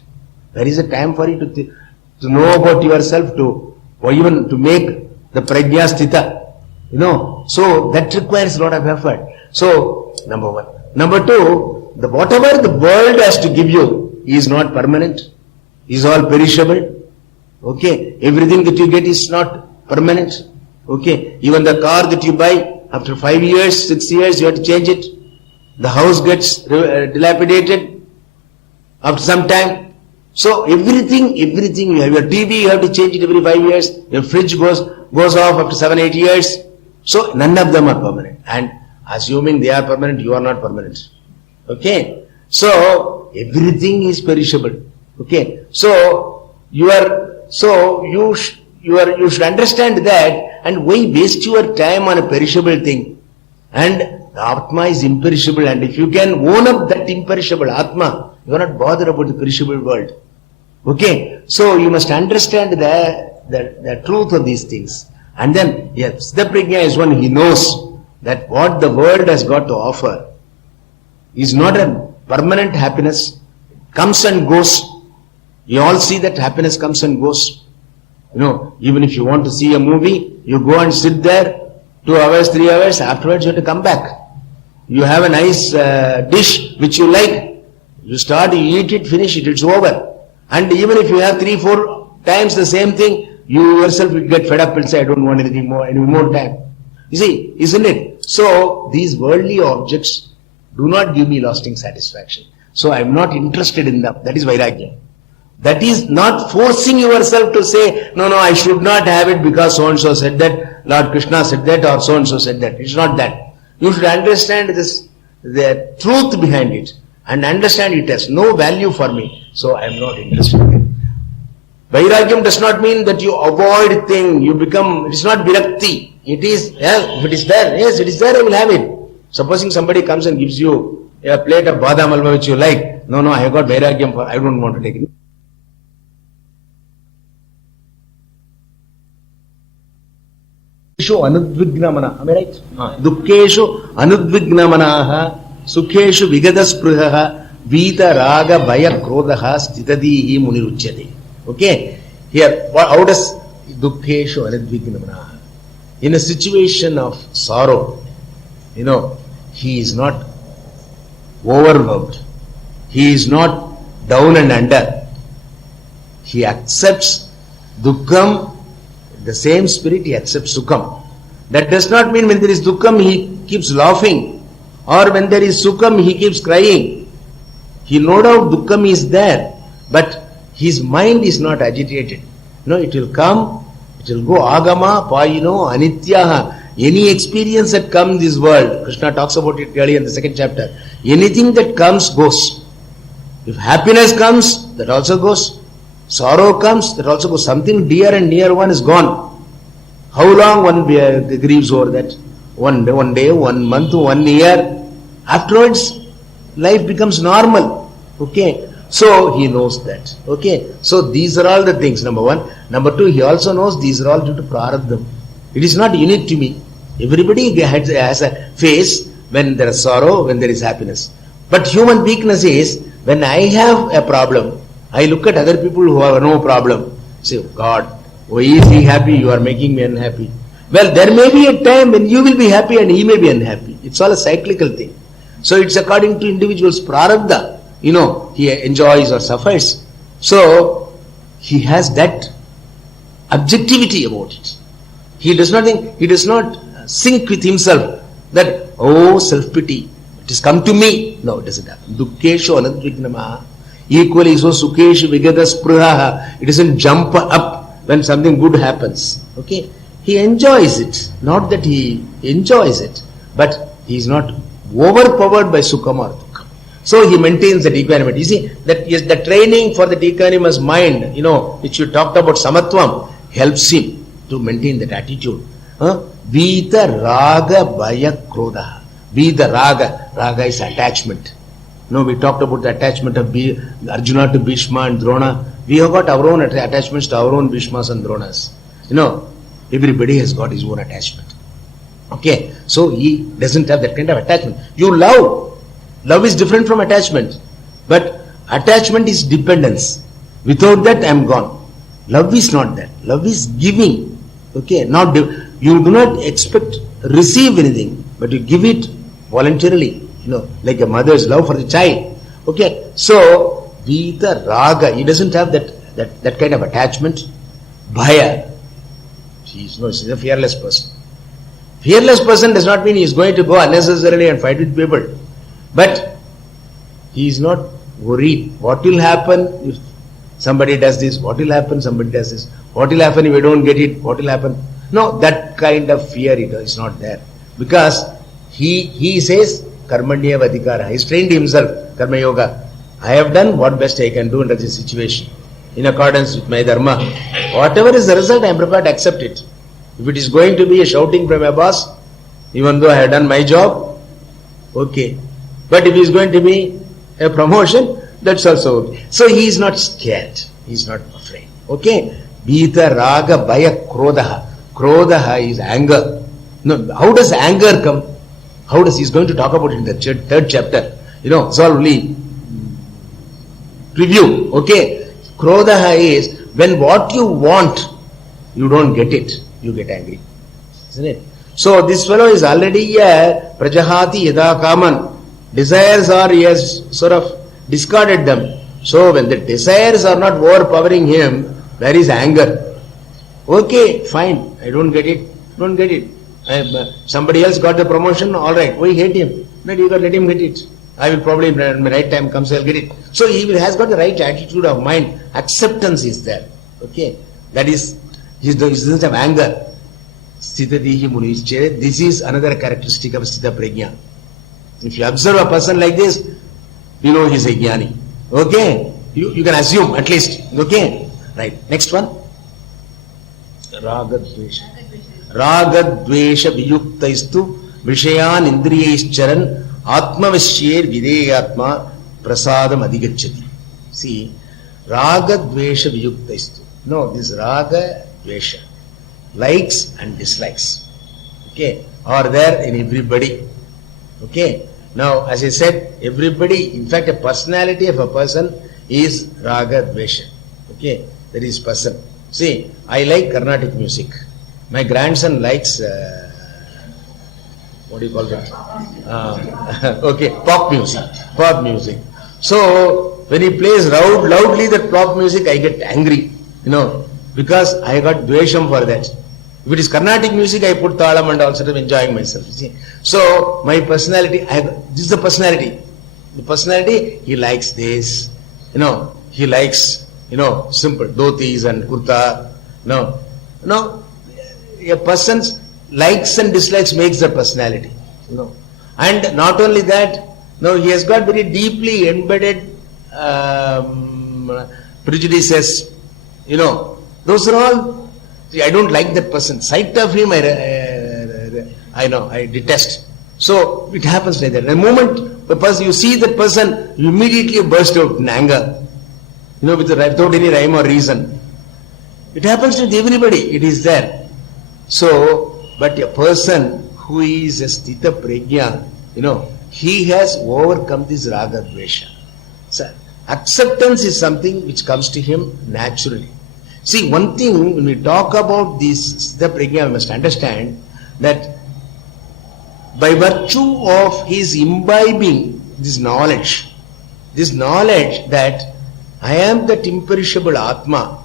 There is a time for you to know about yourself, or even to make the prajna sthita. So that requires a lot of effort. So, number one. Number two, whatever the world has to give you is not permanent, is all perishable. Okay, everything that you get is not permanent. Okay, even the car that you buy, after 5 years, 6 years, you have to change it. The house gets dilapidated after some time. So everything, you have your TV, you have to change it every 5 years. Your fridge goes off after 7, 8 years. So none of them are permanent. And assuming they are permanent, you are not permanent. Okay, so everything is perishable. Okay, so you should understand that. And why waste your time on a perishable thing? And the Atma is imperishable, and if you can own up that imperishable Atma, you are not bothered about the perishable world. Okay, so you must understand the truth of these things. And then, yes, the Prajna is one, he knows that what the world has got to offer is not a permanent happiness, comes and goes. You all see that happiness comes and goes. Even if you want to see a movie, you go and sit there 2 hours, 3 hours, afterwards you have to come back. You have a nice dish which you like, you start, you eat it, finish it, it's over. And even if you have 3, 4 times the same thing, you yourself will get fed up and say, I don't want anything more, any more time. You see, isn't it? So, these worldly objects do not give me lasting satisfaction. So, I am not interested in them. That is Vairagya. That is not forcing yourself to say, no, I should not have it because so-and-so said that, Lord Krishna said that, or so-and-so said that. It's not that. You should understand the truth behind it, and understand it has no value for me, so I am not interested in it. Vairagyam does not mean that you avoid thing, it is not virakti. It is, if it is there, yes, it is there, I will have it. Supposing somebody comes and gives you a plate of badam halwa which you like, no, I have got Vairagyam, I don't want to take it. Anudvignamana, am I right? Dukkeshu anudvignamanaha, sukheshu vigadaspruhaha, vita raga bhaya krodhaha stitadihi muniruchyate. Okay, here, how does dukkeshu anudvignamanaha? In a situation of sorrow, he is not overwhelmed. He is not down and under. He accepts dukkham. The same spirit, he accepts sukham. That does not mean when there is dukkham, he keeps laughing. Or when there is sukham, he keeps crying. He no doubt dukkham is there, but his mind is not agitated. It will come, it will go agama, payino, anityaha. Any experience that comes in this world, Krishna talks about it earlier in the 2nd chapter. Anything that comes, goes. If happiness comes, that also goes. Sorrow comes, that also goes. Something dear and near one is gone. How long one grieves over that? One day, 1 month, 1 year. Afterwards, life becomes normal. Okay. So, he knows that. Okay. So, these are all the things, number one. Number two, he also knows these are all due to prarabdham. It is not unique to me. Everybody has a phase when there is sorrow, when there is happiness. But human weakness is, when I have a problem, I look at other people who have no problem. Say, God, why is he happy? You are making me unhappy. Well, there may be a time when you will be happy and he may be unhappy. It's all a cyclical thing. So it's according to individual's prarabdha. He enjoys or suffers. So he has that objectivity about it. He does not think, he does not sync with himself that, oh, self-pity, it has come to me. No, it doesn't happen. Dukkeshu anadvignama. Equally so, Sukeshu vigata spruha. It doesn't jump up when something good happens. Okay? He enjoys it. Not that he enjoys it, but he is not overpowered by Sukham or Dukkham. So he maintains that equanimity. You see, that is the training for the equanimous mind, which you talked about, Samatvam, helps him to maintain that attitude. Vita raga bhaya krodha. Vita raga. Raga is attachment. We talked about the attachment of Arjuna to Bhishma and Drona. We have got our own attachments to our own Bhishmas and Dronas. Everybody has got his own attachment. Okay, so he doesn't have that kind of attachment. You love. Love is different from attachment. But attachment is dependence. Without that, I am gone. Love is not that. Love is giving. Okay, you do not expect, receive anything, but you give it voluntarily. Like a mother's love for the child. Okay, so Vita Raga, he doesn't have that kind of attachment. Bhaya, he's a fearless person. Fearless person does not mean he is going to go unnecessarily and fight with people. But he is not worried. What will happen if somebody does this? What will happen if somebody does this? What will happen if I don't get it? What will happen? No, that kind of fear is not there. Because he says, Karmanya Vadikara. He trained himself, Karma Yoga. I have done what best I can do under this situation, in accordance with my dharma. Whatever is the result, I am prepared to accept it. If it is going to be a shouting from my boss, even though I have done my job, okay. But if it is going to be a promotion, that's also okay. So he is not scared. He is not afraid. Okay. Bhita raga bhaya krodha. Krodha is anger. No, how does anger come? How does he is going to talk about it in the third chapter? It's all only review. Okay. Krodha is when what you want, you don't get it, you get angry. Isn't it? So this fellow is already a prajahati yada kaman. Desires are, he has sort of discarded them. So when the desires are not overpowering him, there is anger. Okay, fine, I don't get it, don't get it. Somebody else got the promotion, alright, we hate him. But you got let him get it. I will probably, when the right time comes, I'll get it. So he has got the right attitude of mind. Acceptance is there. Okay, that is, he doesn't have anger. Sthitadihi Munischere. This is another characteristic of Sthita Prajna. If you observe a person like this, you know he is a jnani. Okay, you can assume at least. Okay, right. Next one. Ragadvesha. Ragadvesha viyuktaistu vishayan indriyaischaran atmavashyer videyatma prasadam adhigacchati. See, ragadvesha viyuktaistu. No, this raga dvesha, likes and dislikes, okay, are there in everybody. Okay, now as I said, everybody, in fact a personality of a person is raga dvesha. Okay, that is person. See, I like Carnatic music. My grandson likes what do you call that? Okay, pop music. Pop music. So when he plays loudly that pop music, I get angry, because I got dvesham for that. If it is Carnatic music, I put talam and all sort of enjoying myself. See? So my personality, this is the personality. The personality, he likes this, he likes, simple dhotis and kurta. No, a person's likes and dislikes makes the personality. And not only that, he has got very deeply embedded prejudices. Those are all. I don't like that person. Sight of him, I detest. So it happens like that. The moment the person, you see that person, you immediately burst out in anger, without any rhyme or reason. It happens with everybody. It is there. So, but a person who is a sthita prajna, he has overcome this raga dvesha. So, acceptance is something which comes to him naturally. See, one thing, when we talk about this sthita prajna, we must understand that by virtue of his imbibing this knowledge that I am that imperishable Atma,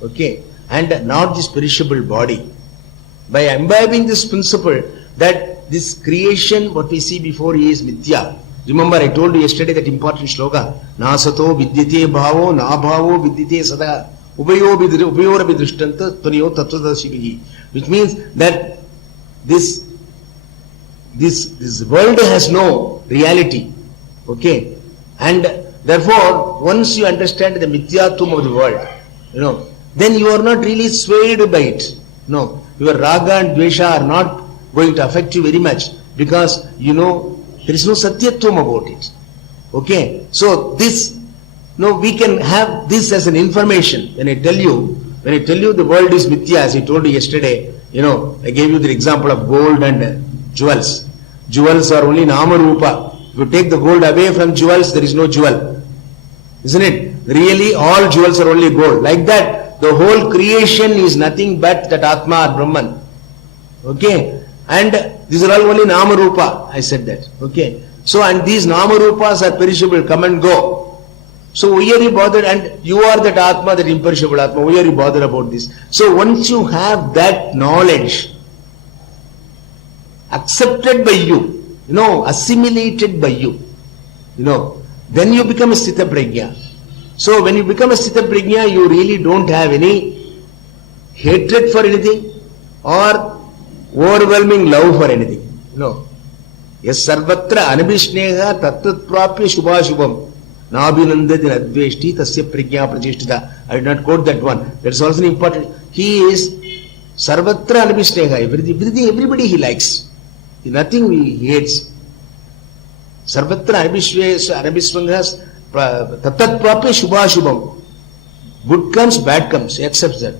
okay, and not this perishable body. By imbibing this principle that this creation, what we see before is mithya. Remember, I told you yesterday that important shloka. Nasato vidyate bhavo, na bhavo vidyate sada. Ubayora vidrishtanta tvaniyo tattvadashivihi. Which means that this world has no reality. Okay? And therefore, once you understand the mithyatum of the world, then you are not really swayed by it. No. Your raga and dvesha are not going to affect you very much because there is no satyatvam about it. Okay? So we can have this as an information. When I tell you the world is mithya, as I told you yesterday, I gave you the example of gold and jewels. Jewels are only nama rupa. If you take the gold away from jewels, there is no jewel. Isn't it? Really, all jewels are only gold. Like that, the whole creation is nothing but that Atma or Brahman. Okay? And these are all only Nama Rupa. I said that. Okay? So, and these Nama Rupas are perishable, come and go. So, why are you bothered? And you are that Atma, that imperishable Atma. Why are you bothered about this? So, once you have that knowledge accepted by you, assimilated by you, then you become a Sthita Prajna. So when you become a Sthita Prajna, you really don't have any hatred for anything or overwhelming love for anything. Yes, sarvatra anabhishneha tattatprapya shubhashubham nabhinandati nadveshti tasya prajna prajeshtita. I did not quote that one. That's also important. He is sarvatra anabhishneha. Everybody he likes. Nothing he hates. Sarvatra anabhishneha tattat prapya shubhashubham. Good comes, bad comes. He accepts that.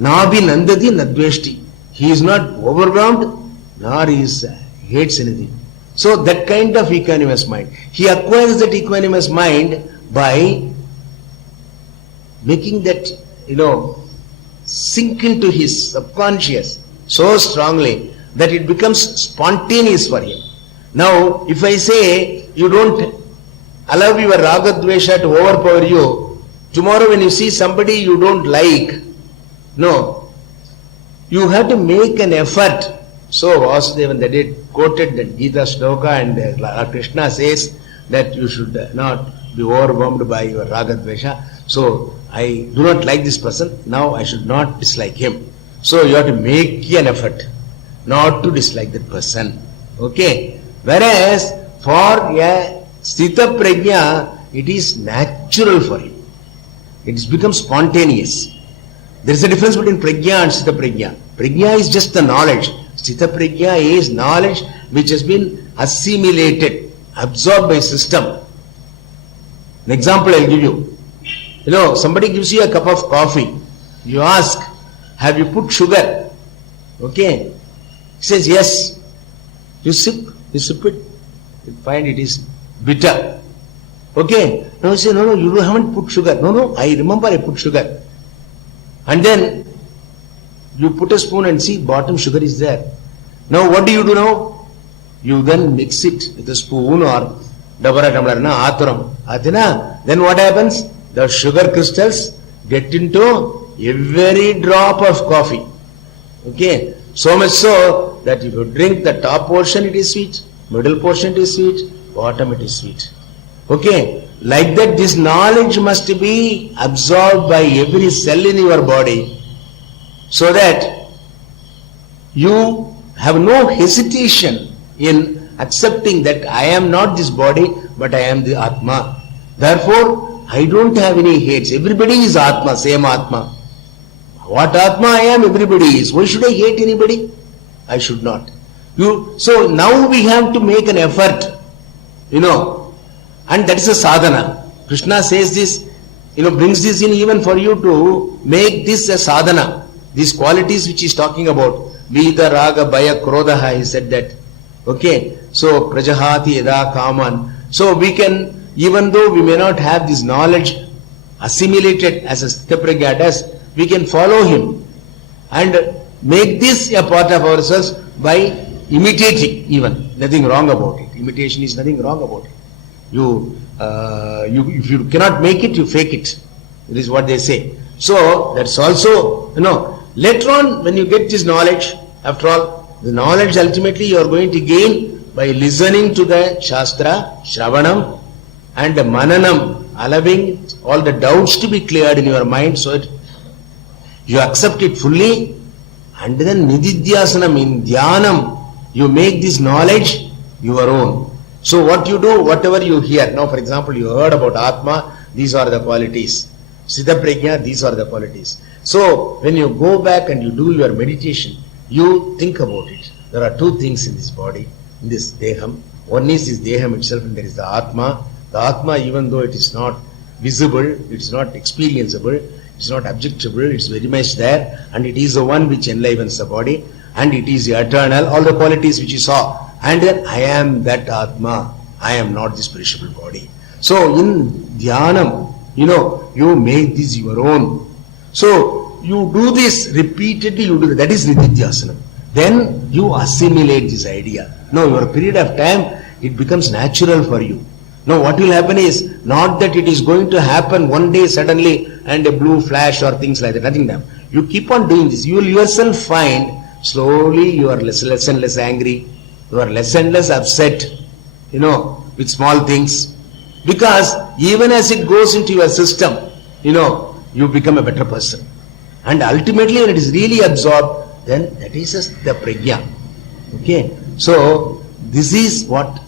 Nabhi nandati nadveshti. He is not overwhelmed, nor he hates anything. So that kind of equanimous mind. He acquires that equanimous mind by making that, sink into his subconscious so strongly that it becomes spontaneous for him. Now, if I say you don't allow your raga dvesha to overpower you, tomorrow when you see somebody you don't like, you have to make an effort. So Vasudevan that did quoted that Gita shloka, and Krishna says that you should not be overwhelmed by your raga dvesha. So I do not like this person, now I should not dislike him. So you have to make an effort not to dislike that person. Okay? Whereas for a Sthita Prajna, it is natural for him. It becomes spontaneous. There is a difference between Prajna and Sthita Prajna. Prajna is just the knowledge. Sthita Prajna is knowledge which has been assimilated, absorbed by system. An example I will give you. Somebody gives you a cup of coffee. You ask, have you put sugar? Okay. He says, yes. You sip it. You find it is bitter. Okay. Now you say, no, you haven't put sugar. No, I remember I put sugar. And then you put a spoon and see bottom sugar is there. Now what do you do now? You then mix it with a spoon or dabara tamlarna aturam. Athina. Then what happens? The sugar crystals get into every drop of coffee. Okay. So much so that if you drink the top portion it is sweet, middle portion it is sweet, bottom it is sweet. Okay. Like that, this knowledge must be absorbed by every cell in your body so that you have no hesitation in accepting that I am not this body but I am the Atma. Therefore, I don't have any hates. Everybody is Atma, same Atma. What Atma I am, everybody is. Why should I hate anybody? I should not. So now we have to make an effort, and that is a sadhana. Krishna says this, brings this in even for you to make this a sadhana. These qualities which he is talking about, Vita, Raga, Bhaya, Krodha, he said that. Okay, so Prajahati, Yada, Kaman. So we can, even though we may not have this knowledge assimilated as a Sthita Prajna does, we can follow him and make this a part of ourselves by imitating even. Nothing wrong about it. Imitation is nothing wrong about it. If you cannot make it, you fake it. This is what they say. So that's also, Later on, when you get this knowledge, after all, the knowledge ultimately you are going to gain by listening to the Shastra, Shravanam, and the Mananam, allowing all the doubts to be cleared in your mind so that you accept it fully, and then Nididhyasanam, in Dhyanam, you make this knowledge your own. So what you do, whatever you hear, now for example, you heard about Atma, these are the qualities. Siddha Prajna, these are the qualities. So when you go back and you do your meditation, you think about it. There are two things in this body, in this Deham. One is this Deham itself, and there is the Atma. The Atma, even though it is not visible, it is not experienceable, it is not objectable, it is very much there, and it is the one which enlivens the body, and it is eternal, all the qualities which you saw. And then I am that Atma, I am not this perishable body. So in Dhyanam, you make this your own. So you do this repeatedly, you do that is Nididhyasanam. Then you assimilate this idea. Now over a period of time, it becomes natural for you. Now what will happen is, not that it is going to happen one day suddenly and a blue flash or things like that, nothing now. You keep on doing this, you will yourself find slowly you are less and less angry, you are less and less upset, with small things. Because even as it goes into your system, you become a better person. And ultimately when it is really absorbed, then that is the prajna. Okay, so this is what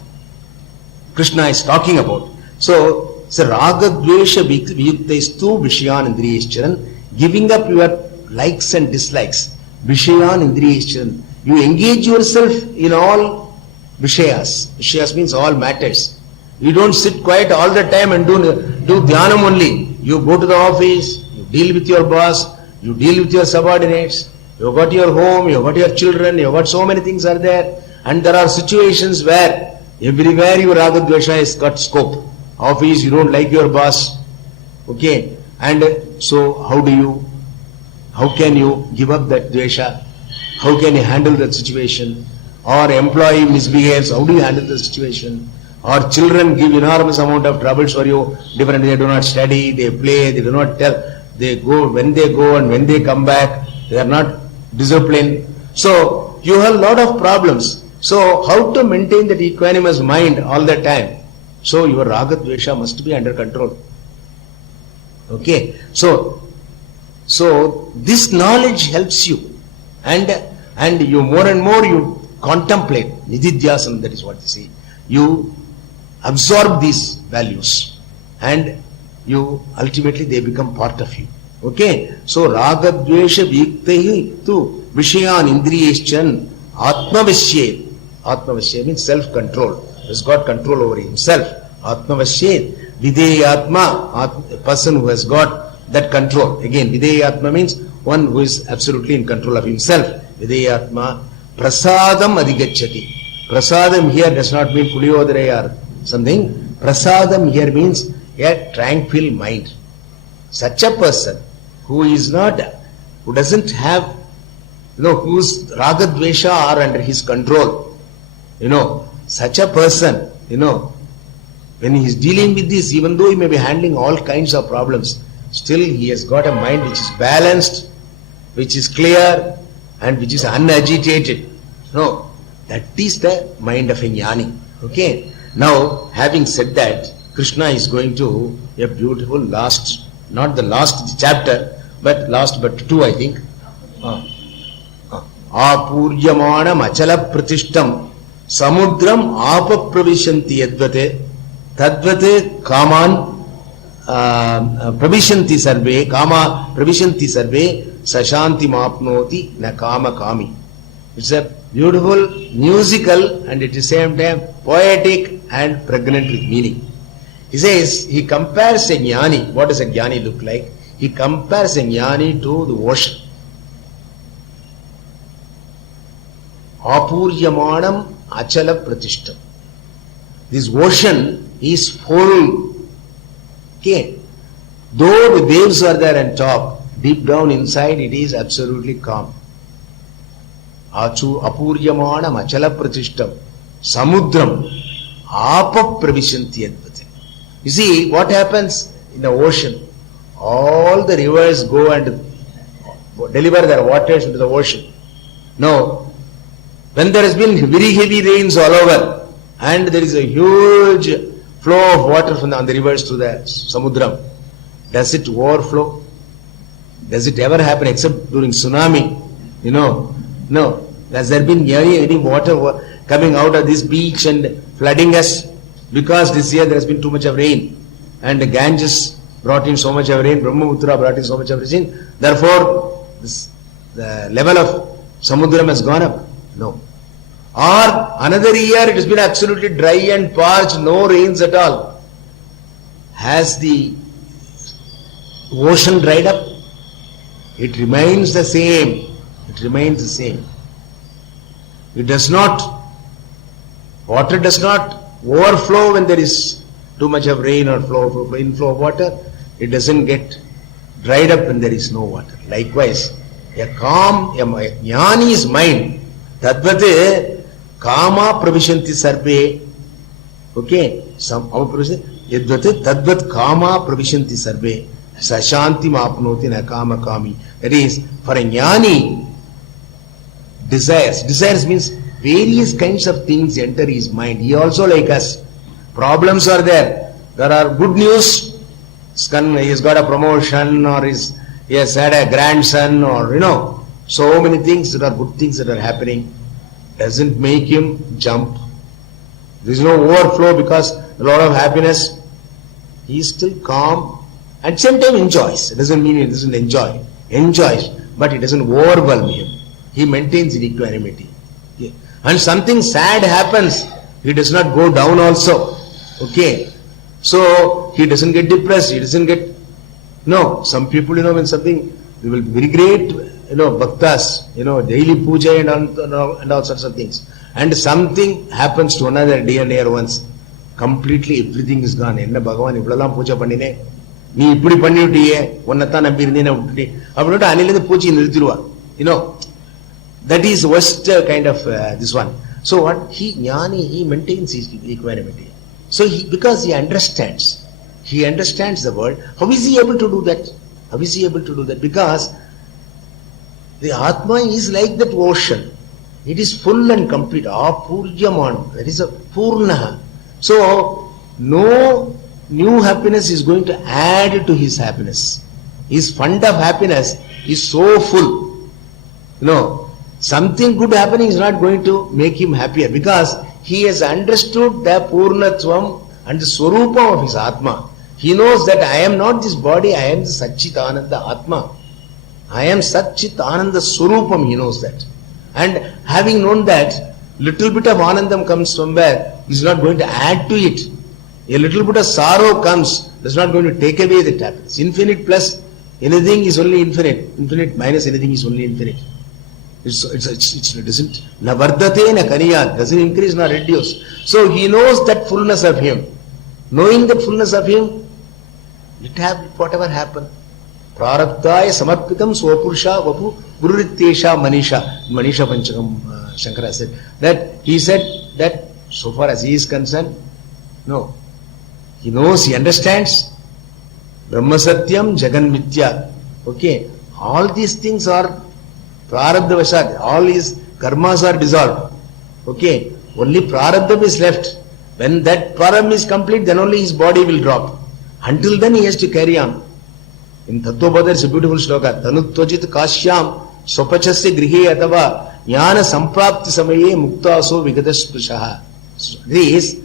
Krishna is talking about. So raga dvesha viyuktaistu vishayan indriyescharan, giving up your likes and dislikes. Vishayan indriyescharan. You engage yourself in all vishayas. Vishayas means all matters. You don't sit quiet all the time and do dhyanam only. You go to the office, you deal with your boss, you deal with your subordinates, you got your home, you got your children, you got so many things are there. And there are situations where everywhere your raga dvesha has got scope. Office, you don't like your boss. Okay. And so how can you give up that dvesha? How can you handle that situation? Or employee misbehaves, how do you handle the situation? Or children give enormous amount of troubles for you. Different, they do not study, they play, they do not tell. They go, when they go and when they come back, they are not disciplined. So you have a lot of problems. So how to maintain that equanimous mind all the time? So your raga dvesha must be under control. Okay. So this knowledge helps you, and you more and more you contemplate nididhyasana, that is what you see. You absorb these values and you ultimately they become part of you. Okay. So raga dvesha viktahi tu vishayan indriyeschan atmavashye. Atmavashye means self-control. Has got control over himself. Atmavashye videyatma, a person who has got that control. Again, videyatma means one who is absolutely in control of himself. Videyatma prasadam adhigacchati. Prasadam here does not mean puliyodare or something. Prasadam here means a tranquil mind. Such a person who doesn't have, whose raga dvesha are under his control, such a person, when he is dealing with this, even though he may be handling all kinds of problems, still he has got a mind which is balanced, which is clear, and which is unagitated. No, that is the mind of a jnani. Okay. Now, having said that, Krishna is going to a beautiful last, not the last chapter, but two, I think. Apuryamanam achala pratishtam samudram apa pravishanti yadvate tadvate kaman pravishanti sarve kama pravishanti sarve sashanti mapnoti na kama kami. It's a beautiful, musical, and at the same time poetic and pregnant with meaning. He says, he compares a jnani. What does a jnani look like? He compares a jnani to the ocean. Apuryamanam achala pratishtam. This ocean is full. Okay. Though the waves are there on top, deep down inside it is absolutely calm. Apuryamanam achala pratishtam samudram apa pravishanti yadvate. You see what happens in the ocean? All the rivers go and deliver their waters into the ocean. No. When there has been very heavy rains all over and there is a huge flow of water from on the rivers to the Samudram, does it overflow? Does it ever happen except during tsunami? No. Has there been any water coming out of this beach and flooding us? Because this year there has been too much of rain and the Ganges brought in so much of rain, Brahmaputra brought in so much of rain. Therefore, the level of Samudram has gone up. No. Or another year it has been absolutely dry and parched, no rains at all. Has the ocean dried up? It remains the same. It remains the same. It does not, water does not overflow when there is too much of rain or inflow of water. It doesn't get dried up when there is no water. Likewise, a jnani's mind, tadvate kama pravishanti sarve. Okay, yadvate tadvat kama pravishanti sarve. Sashanti mapnoti na kama kami. That is, for a jnani, desires means various kinds of things enter his mind. He also like us. Problems are there. There are good news. He has got a promotion or he has had a grandson or so many things that are good things that are happening. Doesn't make him jump. There is no overflow because a lot of happiness. He is still calm and same time enjoys. It doesn't mean he doesn't enjoy. Enjoys, but it doesn't overwhelm him. He maintains in equanimity. Yeah. And something sad happens, he does not go down also. Okay. So he doesn't get depressed, he doesn't get some people, when something, they will be very great, bhaktas, daily puja and all sorts of things. And something happens to another dear ones, completely everything is gone. Enna Bhagavan ivlalam puja pannine, nee ippadi pannittiye, onnatha nambi irundena vitti. Appudu anilinde puja niruthiruva. That is worst kind of this one. So what jnani, he maintains his equanimity. So because he understands the world. How is he able to do that? How is he able to do that? Because the Atma is like that ocean. It is full and complete. Apuryaman. That is a Purnaha. So no new happiness is going to add to his happiness. His fund of happiness is so full. Something good happening is not going to make him happier because he has understood the Purnatvam and the Swarupa of his Atma. He knows that I am not this body, I am the Satchit Ananda Atma. I am Satchit Ananda Swarupam, he knows that. And having known that, little bit of Anandam comes somewhere, is not going to add to it. A little bit of sorrow comes, that's not going to take away that happiness. Infinite plus anything is only infinite. Infinite minus anything is only infinite. It doesn't, na vardate na kaniyat, doesn't increase nor reduce. So he knows that fullness of him. Knowing that fullness of him, let have whatever happen. Prarabdaya samarpitam swapurusha vapu gururityesha manisha. Manisha Panchakam Shankara said that he said that so far as he is concerned, no. He knows, he understands. Brahma Satyam Jagan Mithya. Okay. All these things are Prarabdha Vasad, all his karmas are dissolved. Okay, only Prarabdha is left. When that Prarabdha is complete, then only his body will drop. Until then he has to carry on. In Tattvabodha there is a beautiful sloka. Tanutvajit kashyam swapachasya grihe atava jnana samprapti samaye muktaso vigatasprishaha. This,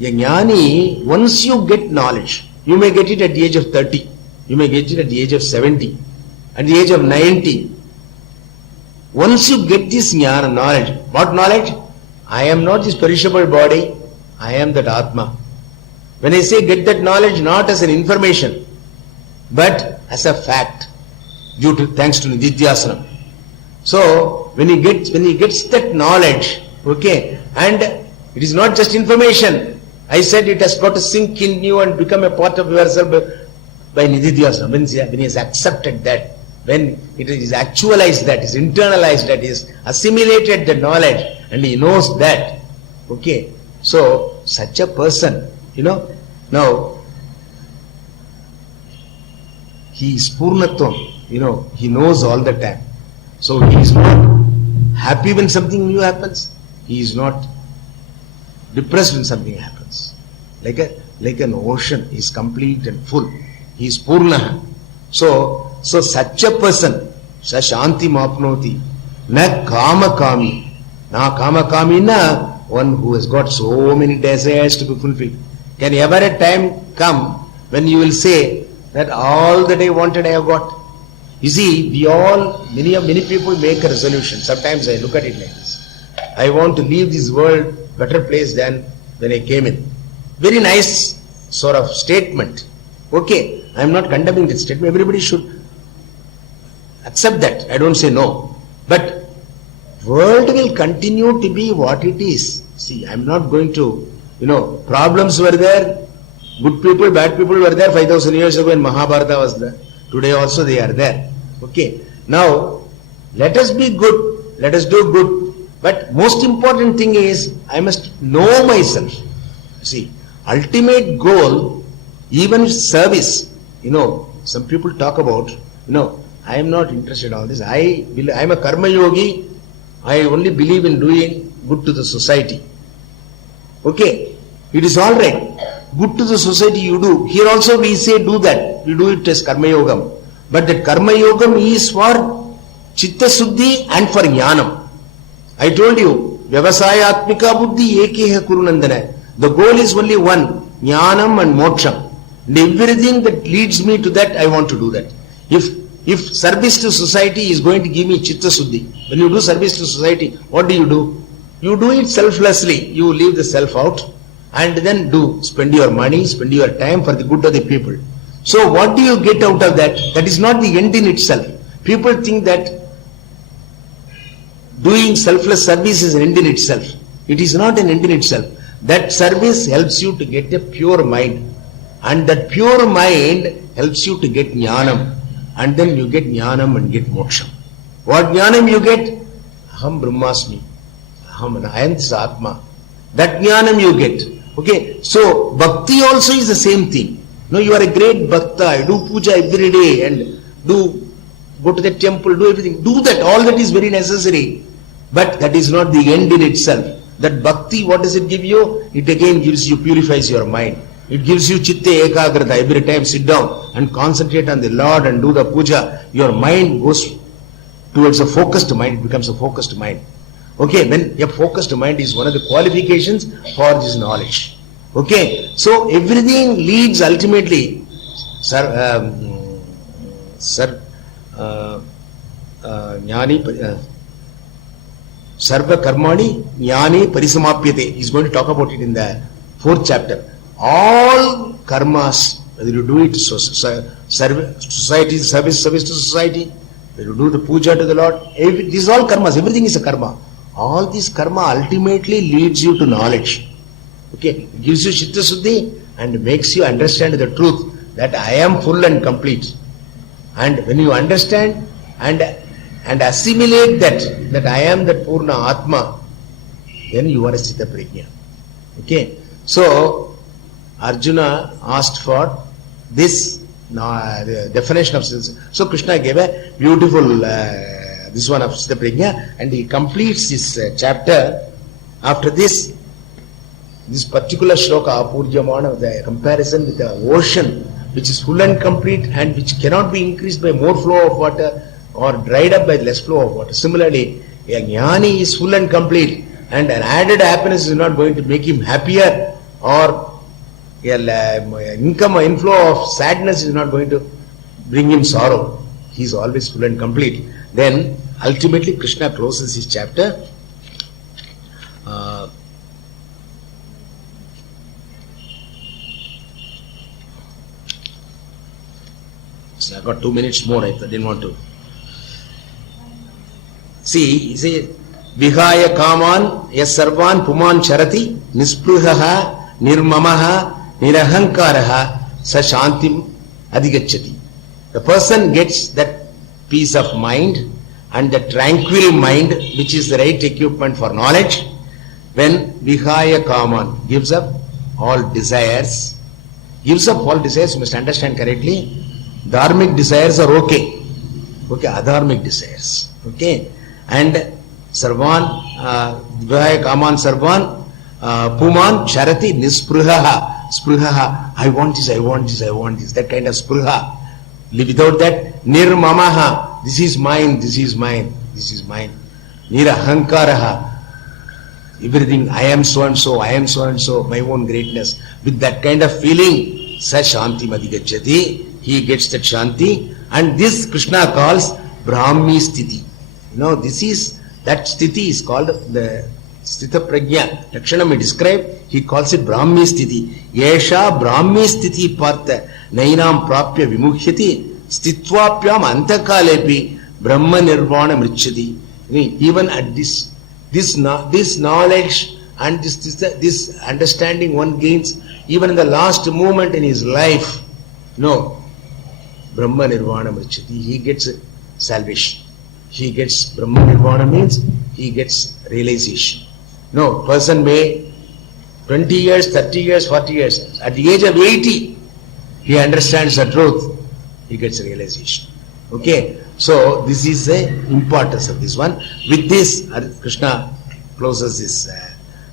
a jnani, once you get knowledge, you may get it at the age of 30, you may get it at the age of 70, at the age of 90. Once you get this jnana, knowledge, what knowledge? I am not this perishable body, I am that Atma. When I say get that knowledge, not as an information, but as a fact, thanks to Nididhyasana. So, when he gets that knowledge, okay, and it is not just information, I said it has got to sink in you and become a part of yourself by Nididhyasana. When he has accepted that, when it is actualized that, is internalized that, is assimilated the knowledge, and he knows that, okay, so such a person, now, he is Purnatvam. he knows all the time. So he is not happy when something new happens. He is not depressed when something happens. Like an ocean, he is complete and full. He is Purnaha. So such a person, sa shanti mapnoti, na kama kami. Na kama kami na one who has got so many desires to be fulfilled. Can ever a time come when you will say that all that I wanted I have got? You see, many people make a resolution. Sometimes I look at it like this. I want to leave this world better place than when I came in. Very nice sort of statement. Okay, I am not condemning that statement. Everybody should accept that. I don't say no. But world will continue to be what it is. See, I am not going to, problems were there. Good people, bad people were there 5,000 years ago when Mahabharata was there. Today also they are there. Okay. Now, let us be good. Let us do good. But most important thing is, I must know myself. See, ultimate goal, even service, some people talk about, I am not interested in all this. I am a karma yogi. I only believe in doing good to the society. Okay. It is all right. Good to the society you do. Here also we say do that. You do it as karma yogam. But that karma yogam is for chitta suddhi and for jnanam. I told you, vyavasayatmika buddhi ekeha kurunandana. The goal is only one, jnanam and moksham. And everything that leads me to that, I want to do that. If service to society is going to give me chitta suddhi, when you do service to society, what do? You do it selflessly. You leave the self out and then spend your money, spend your time for the good of the people. So what do you get out of that? That is not the end in itself. People think that doing selfless service is an end in itself. It is not an end in itself. That service helps you to get a pure mind. And that pure mind helps you to get jnanam. And then you get jnanam and get moksha. What jnanam you get? Aham brahmasmi. Aham nayantis atma. That jnanam you get. Okay. So bhakti also is the same thing. No, you are a great bhakta. Do puja every day and go to the temple, do everything. Do that. All that is very necessary. But that is not the end in itself. That bhakti, what does it give you? It again purifies your mind. It gives you chitta ekagrata. Every time sit down and concentrate on the Lord and do the puja. Your mind goes towards a focused mind. It becomes a focused mind. Okay, then a focused mind is one of the qualifications for this knowledge. Okay, so everything leads ultimately, jnani sarva karmani jnani parisamapyate. He is going to talk about it in the 4th chapter. All karmas, whether you do it society, service to society, whether you do the puja to the Lord, these all karmas, everything is a karma. All this karma ultimately leads you to knowledge. Okay, it gives you chitta suddhi and makes you understand the truth that I am full and complete. And when you understand and assimilate that I am that Purna Atma, then you are a Chitta Prajna. Okay, so Arjuna asked for this the definition of sense. So Krishna gave a beautiful this one of Chitta Prajna, and he completes this chapter. After this particular shloka, Apurjamana, the comparison with the ocean, which is full and complete and which cannot be increased by more flow of water or dried up by less flow of water. Similarly, a jnani is full and complete, and an added happiness is not going to make him happier, or inflow of sadness is not going to bring him sorrow. He is always full and complete. Then ultimately Krishna closes his chapter. So I got 2 minutes more. I didn't want to. See, he says, Vihaya Kaman Yas Sarvan Puman Charati Nispruhaha Nirmamaha Nirahankaraha Sa Shantim Adhigachati. The person gets that peace of mind and the tranquil mind, which is the right equipment for knowledge, when Vihaya Kaman gives up all desires. Gives up all desires, you must understand correctly. Dharmic desires are okay. Okay, adharmic desires. Okay, and sarvan, vihaya kaman sarvan, puman charati nispruhaha. Spruhaha, I want this, I want this, I want this. That kind of spruha. Without that, nirmamaha, this is mine, this is mine, this is mine. Nirahankaraha, everything, I am so and so, I am so and so, my own greatness. With that kind of feeling, sa shanti madhigacchati, he gets that shanti. And this Krishna calls Brahmi Sthiti. You know, this is, that Sthiti is called the Sthita Prajna. Lakshanam he described, he calls it Brahmi Sthiti. Yesha Brahmi Sthiti Partha Nainam Prapya Vimuhyati Sthitwapyam Antakalepi Brahma Nirvana Mrichati. Even at this knowledge and this understanding one gains, even in the last moment in his life, no, Brahma Nirvana Mrichati, he gets salvation. He gets Brahma Nirvana means he gets realization. No, person may 20 years, 30 years, 40 years, at the age of 80, he understands the truth, he gets realization. Okay, so this is the importance of this one. With this, Krishna closes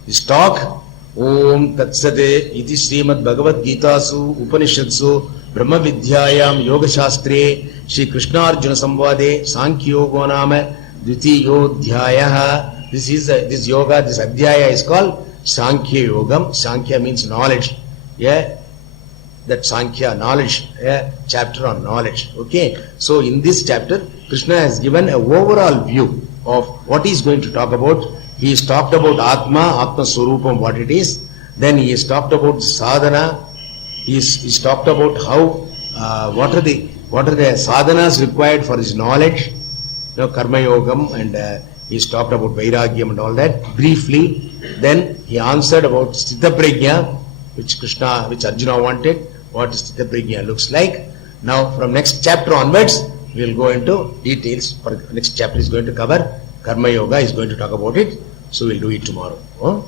this talk. Om Tatsade iti Srimad Bhagavad Gitasu Upanishadsu Brahma Vidyayam Yoga Shastre Shri Krishna Arjuna Samvade Sankhya Yoga Nama Dvitiyodhyayaha. This is this yoga, this adhyaya is called Sankhya Yogam. Sankhya means knowledge. Yeah, that Sankhya, knowledge, chapter on knowledge. Okay, so in this chapter, Krishna has given an overall view of what he is going to talk about. He has talked about Atma Swarupam, what it is. Then he has talked about sadhana. He has talked about how, what are the sadhanas required for his knowledge. You know, Karma Yogam, and he has talked about Vairagyam and all that briefly. Then he answered about Sthita Prajna, which Arjuna wanted, what Sthita Prajna looks like. Now from next chapter onwards, we will go into details. For next chapter is going to cover Karma Yoga, is going to talk about it. So we'll do it tomorrow. Om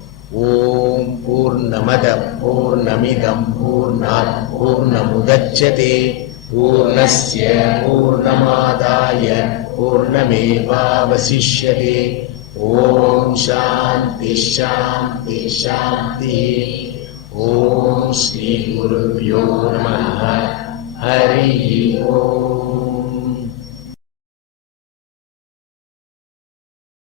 Purnamada Purnamidam Purnat Purnamudachyate Purnasya Purnamadaya Purnameva Vasishyate. Om Shanti Shanti Shanti. Om Shri Gurubhyo Namaha. Hari Om.